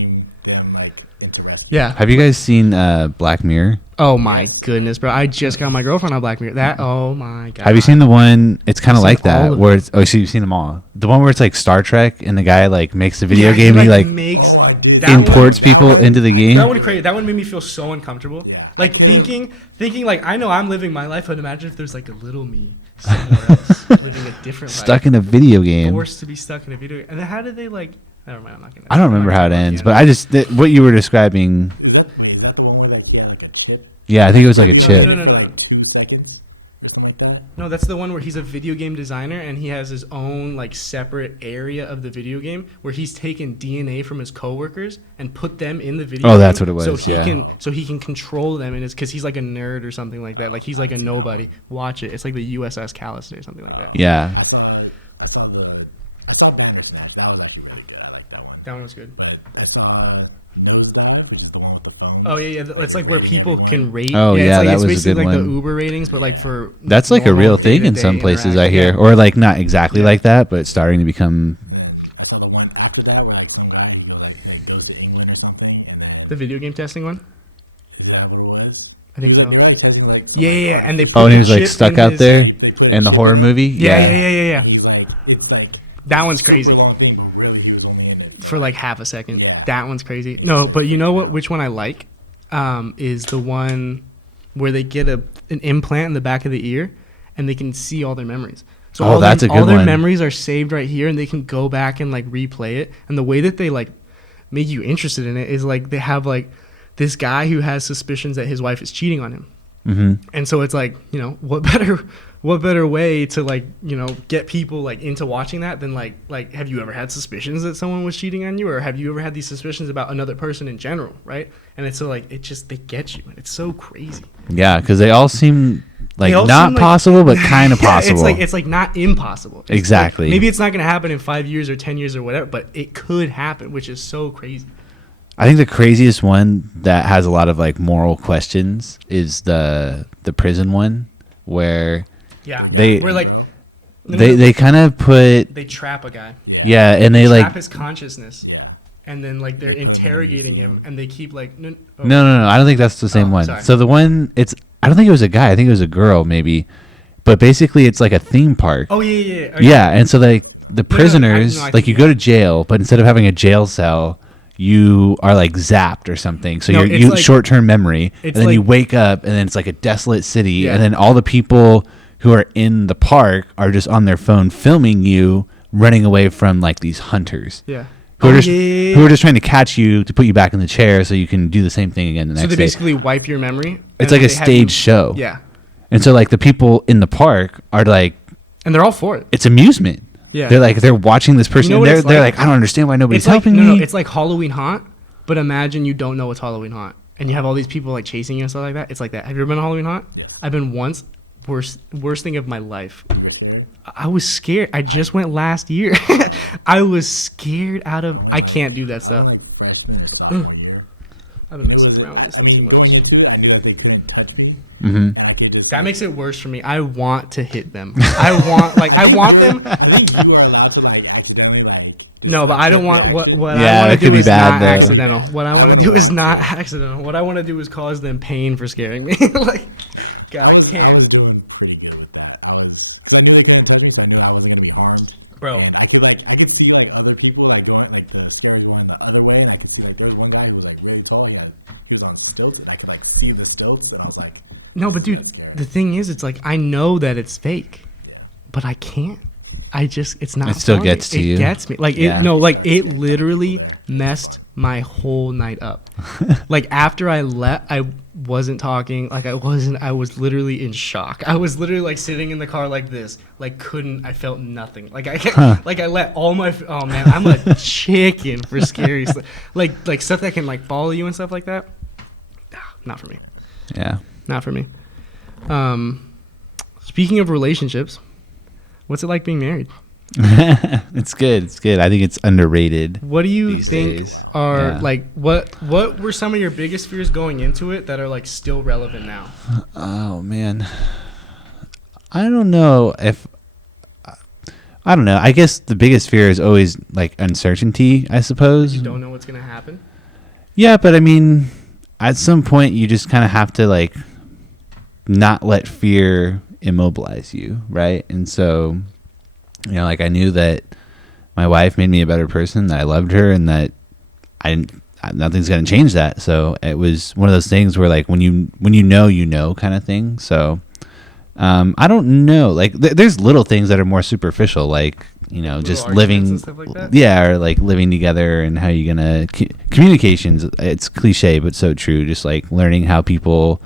Yeah, I'm like interested. yeah. Have you guys seen Black Mirror? Oh my goodness, bro! I just got my girlfriend on Black Mirror. That. Oh my god. Have you seen the one? It's kind of I've like seen all that, of where it's. Oh, so you've seen them all. The one where it's like Star Trek, and the guy like makes a video Yeah, game. He like makes that imports people into the game. That one crazy. That one made me feel so uncomfortable. Like thinking like I know I'm living my life, but imagine if there's like a little me somewhere else living a different life, Stuck in a video game. forced to be stuck in a video. And then how did they like? Never mind. I'm not gonna. I don't remember how it ends, but I just what you were describing. Is that the one where like yeah, like a chip, Yeah, I think it was like a chip. No. 2 seconds or something like that? No, that's the one where he's a video game designer and he has his own like separate area of the video game where he's taken DNA from his coworkers and put them in the video. Oh, game that's what it was, So he yeah. can control them, and it's because he's like a nerd or something like that. Like he's like a nobody. Watch it. It's like the USS Callister or something like that. Yeah. I saw that. That one was good. I saw those that one, which is the one with the phone. Oh yeah. It's like where people can rate. Oh, it's yeah, like, that it's was a basically good like one. the Uber ratings, but like for That's like a normal real thing in day-to-day some places I interaction. hear, or like not exactly like that, but starting to become. I saw the one after that where it's saying that you go like they go to England or something. And then The video game testing one. is that what it was? I think so. You're right, testing like Yeah. And they put Oh, and he the was like chip stuck in out his- there in the horror movie. Yeah. it's like That one's crazy. the long thing, but really he was only in it. For like half a second. Yeah. That one's crazy. No, but you know what? Which one I like is the one where they get an implant in the back of the ear and they can see all their memories. So Oh, all that's a all good their one. memories are saved right here, and they can go back and like replay it. And the way that they like make you interested in it is like they have like this guy who has suspicions that his wife is cheating on him. Mm-hmm. And so it's like, you know, what better way to like, you know, get people like into watching that than like have you ever had suspicions that someone was cheating on you, or have you ever had these suspicions about another person in general, right? And it's so like it just they get you, and it's so crazy. Yeah, because they all seem like They all not seem like- possible, but kind of Yeah, possible. It's like not impossible. It's Exactly. like, maybe it's not going to happen in 5 years or 10 years or whatever, but it could happen, which is so crazy. I think the craziest one that has a lot of like moral questions is the prison one, where Yeah, They- we're like they kind of put they trap a guy. and they Trap like his consciousness. and then like they're interrogating him, and they keep like No, I don't think that's the same one. sorry. So the one, I don't think it was a guy. I think it was a girl, maybe. But basically, it's like a theme park. Oh yeah. Yeah, and so like the prisoners, I like think you go to jail, but instead of having a jail cell, you are like zapped or something. So No, it's you like- short-term memory, and it's then you like- wake up, and then it's like a desolate city, Yeah. and then all the people who are in the park are just on their phone filming you running away from like these hunters. Yeah. Who are, Oh, just, who are just trying to catch you to put you back in the chair so you can do the same thing again the So next they day. basically wipe your memory. It's and like a they have you- stage show. Yeah. And so like the people in the park are like, And they're all for it. it's amusement. Yeah. They're watching this person. know and what they're it's they're like? like, I don't understand why nobody's It's like helping me. it's like Halloween Haunt, but imagine you don't know it's Halloween Haunt, and you have all these people like chasing you and stuff like that. It's like that. Have you ever been to Halloween Haunt? I've been once. Worst thing of my life. I was scared. I just went last year. I was scared out of. I can't do that stuff. I've been messing around with this thing too much. hmm That makes it worse for me. I want to hit them. I want them. No, but I don't want what Yeah, I it want to could do be is bad, not though. accidental. What I want to do is not accidental. What I want to do is cause them pain for scaring me. Like, God, I can't, bro. I could see like other people like going like the scary one the other way, and I could see like there was one guy who was like really tall, and he was on stilts, and I could like see the stilts, and I was like, No, but dude, the thing is, it's like I know that it's fake, but I can't. It's not. It still funny. gets to you. It gets me. Like Yeah. it literally messed my whole night up. Like after I left, I wasn't talking. Like I was literally in shock. I was literally like sitting in the car like this. Like I felt nothing. Like like I let all my. Oh man, I'm a chicken for scary stuff. Like stuff that can like follow you and stuff like that. Not for me. Yeah. Not for me. Speaking of relationships, what's it like being married? It's good. It's good. I think it's underrated. What do you These think days, are yeah. like what were some of your biggest fears going into it that are like still relevant now? Oh man, I don't know if I don't know. I guess the biggest fear is always like uncertainty, I suppose. You don't know what's gonna happen. Yeah, but I mean, at some point you just kind of have to like not let fear immobilize you, right? And so, you know, like I knew that my wife made me a better person, that I loved her, and that nothing's gonna change that. So it was one of those things where like when you know kind of thing. So I don't know, like there's little things that are more superficial, like you know, Little just arguments living, and stuff like that? yeah, or like living together and how you gonna communications. It's cliche, but so true. Just like learning how people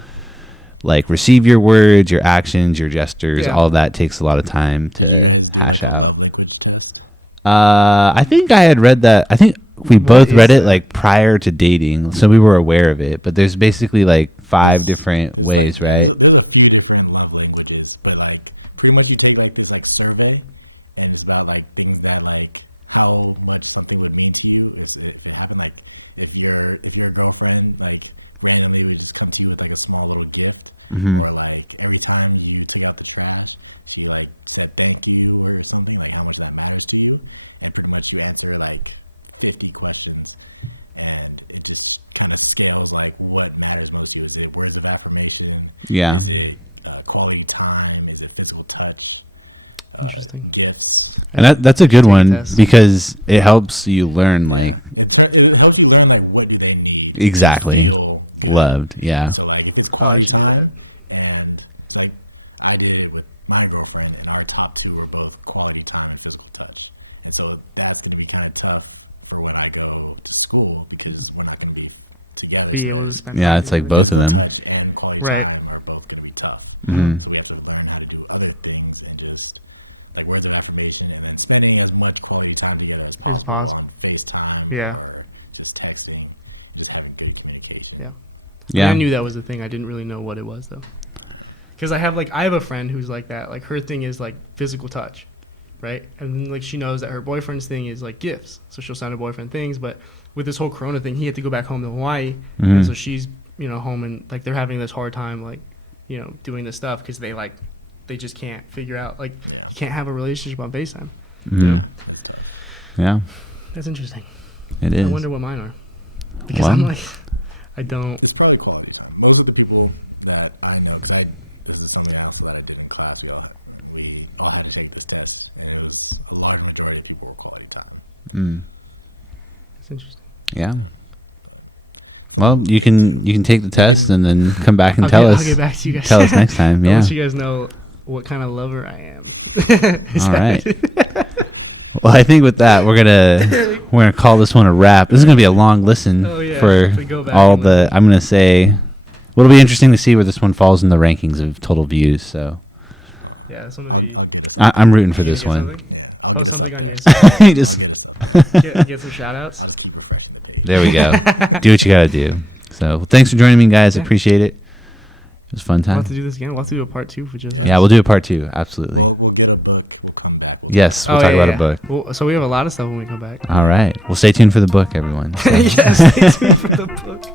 like receive your words, your actions, your gestures. Yeah. All of that takes a lot of time to hash out. I think I had read that. I think we both is read it that? like prior to dating, so we were aware of it. But there's basically like 5 different ways, right? there's a few different love languages, but like pretty much you take like this like survey, and it's about like things that like how much something would mean to you. If happen like if your girlfriend like randomly would come to you with like a small little gift, Mhm. or like every time you took out the trash, she like said thank you or something, like how much that matters to you, and pretty much you answer like 50 questions, and it just kind of scales like what matters most to you. Is it words of affirmation? Yeah. Is it quality time? Is it physical touch? Interesting. Gifts? And that's a good Take a one test. because it helps you learn like It helps you learn like what do they need. exactly So, loved. Yeah. so like if it's Oh, I should do quality that. time, and like I did it with my girlfriend, and our top 2 were both quality time and physical touch. And so that's gonna be kind of tough for when I go to school because we're not gonna be together. Be able to spend. Yeah, time it's like together. both of them. And quality Right. time are both gonna be tough. Mhm. We have to learn how to do other things and just like words of affirmation and then spending as much quality time together As possible. FaceTime. Yeah. Or just texting, just having good communication. Yeah. Yeah. I knew that was a thing. I didn't really know what it was though. Because I have a friend who's like that. Like her thing is like physical touch, right? And then, like she knows that her boyfriend's thing is like gifts, so she'll send her boyfriend things. But with this whole Corona thing, he had to go back home to Hawaii, Mhm. and so she's home and like they're having this hard time like doing this stuff because they just can't figure out like you can't have a relationship on FaceTime. Mhm. Yeah. That's interesting. It I is. wonder what mine are. Because Well, I'm like, I don't. It's probably quality time. Most of the people that I know that this is something else that I did in class go, I take this test, and it was a large majority of people quality time. It's interesting. Yeah. Well, you can take the test and then come back and tell us. I'll get back to you guys. Tell us next time. I'll Yeah. let you guys know what kind of lover I am. All right. Well, I think with that we're gonna call this one a wrap. This is gonna be a long listen Oh, yeah. for If we go back all and the. listen. I'm gonna say, well, it'll be interesting to see where this one falls in the rankings of total views. So Yeah, this one will be. I'm rooting for You this gonna one. get something? Post something on your Instagram. You just get some shout outs. there we go. Do what you gotta do. So thanks for joining me, guys. Yeah. Appreciate it. It was a fun We'll time. have to do this again. We'll have to do a part 2 for just us. Yeah, we'll do a part 2. Absolutely. We'll get a book. We'll come back. Yes, we'll Oh, talk yeah, about yeah. a book. Well, so we have a lot of stuff when we come back. All right. Well, stay tuned for the book, everyone. So- Yes, stay tuned for the book.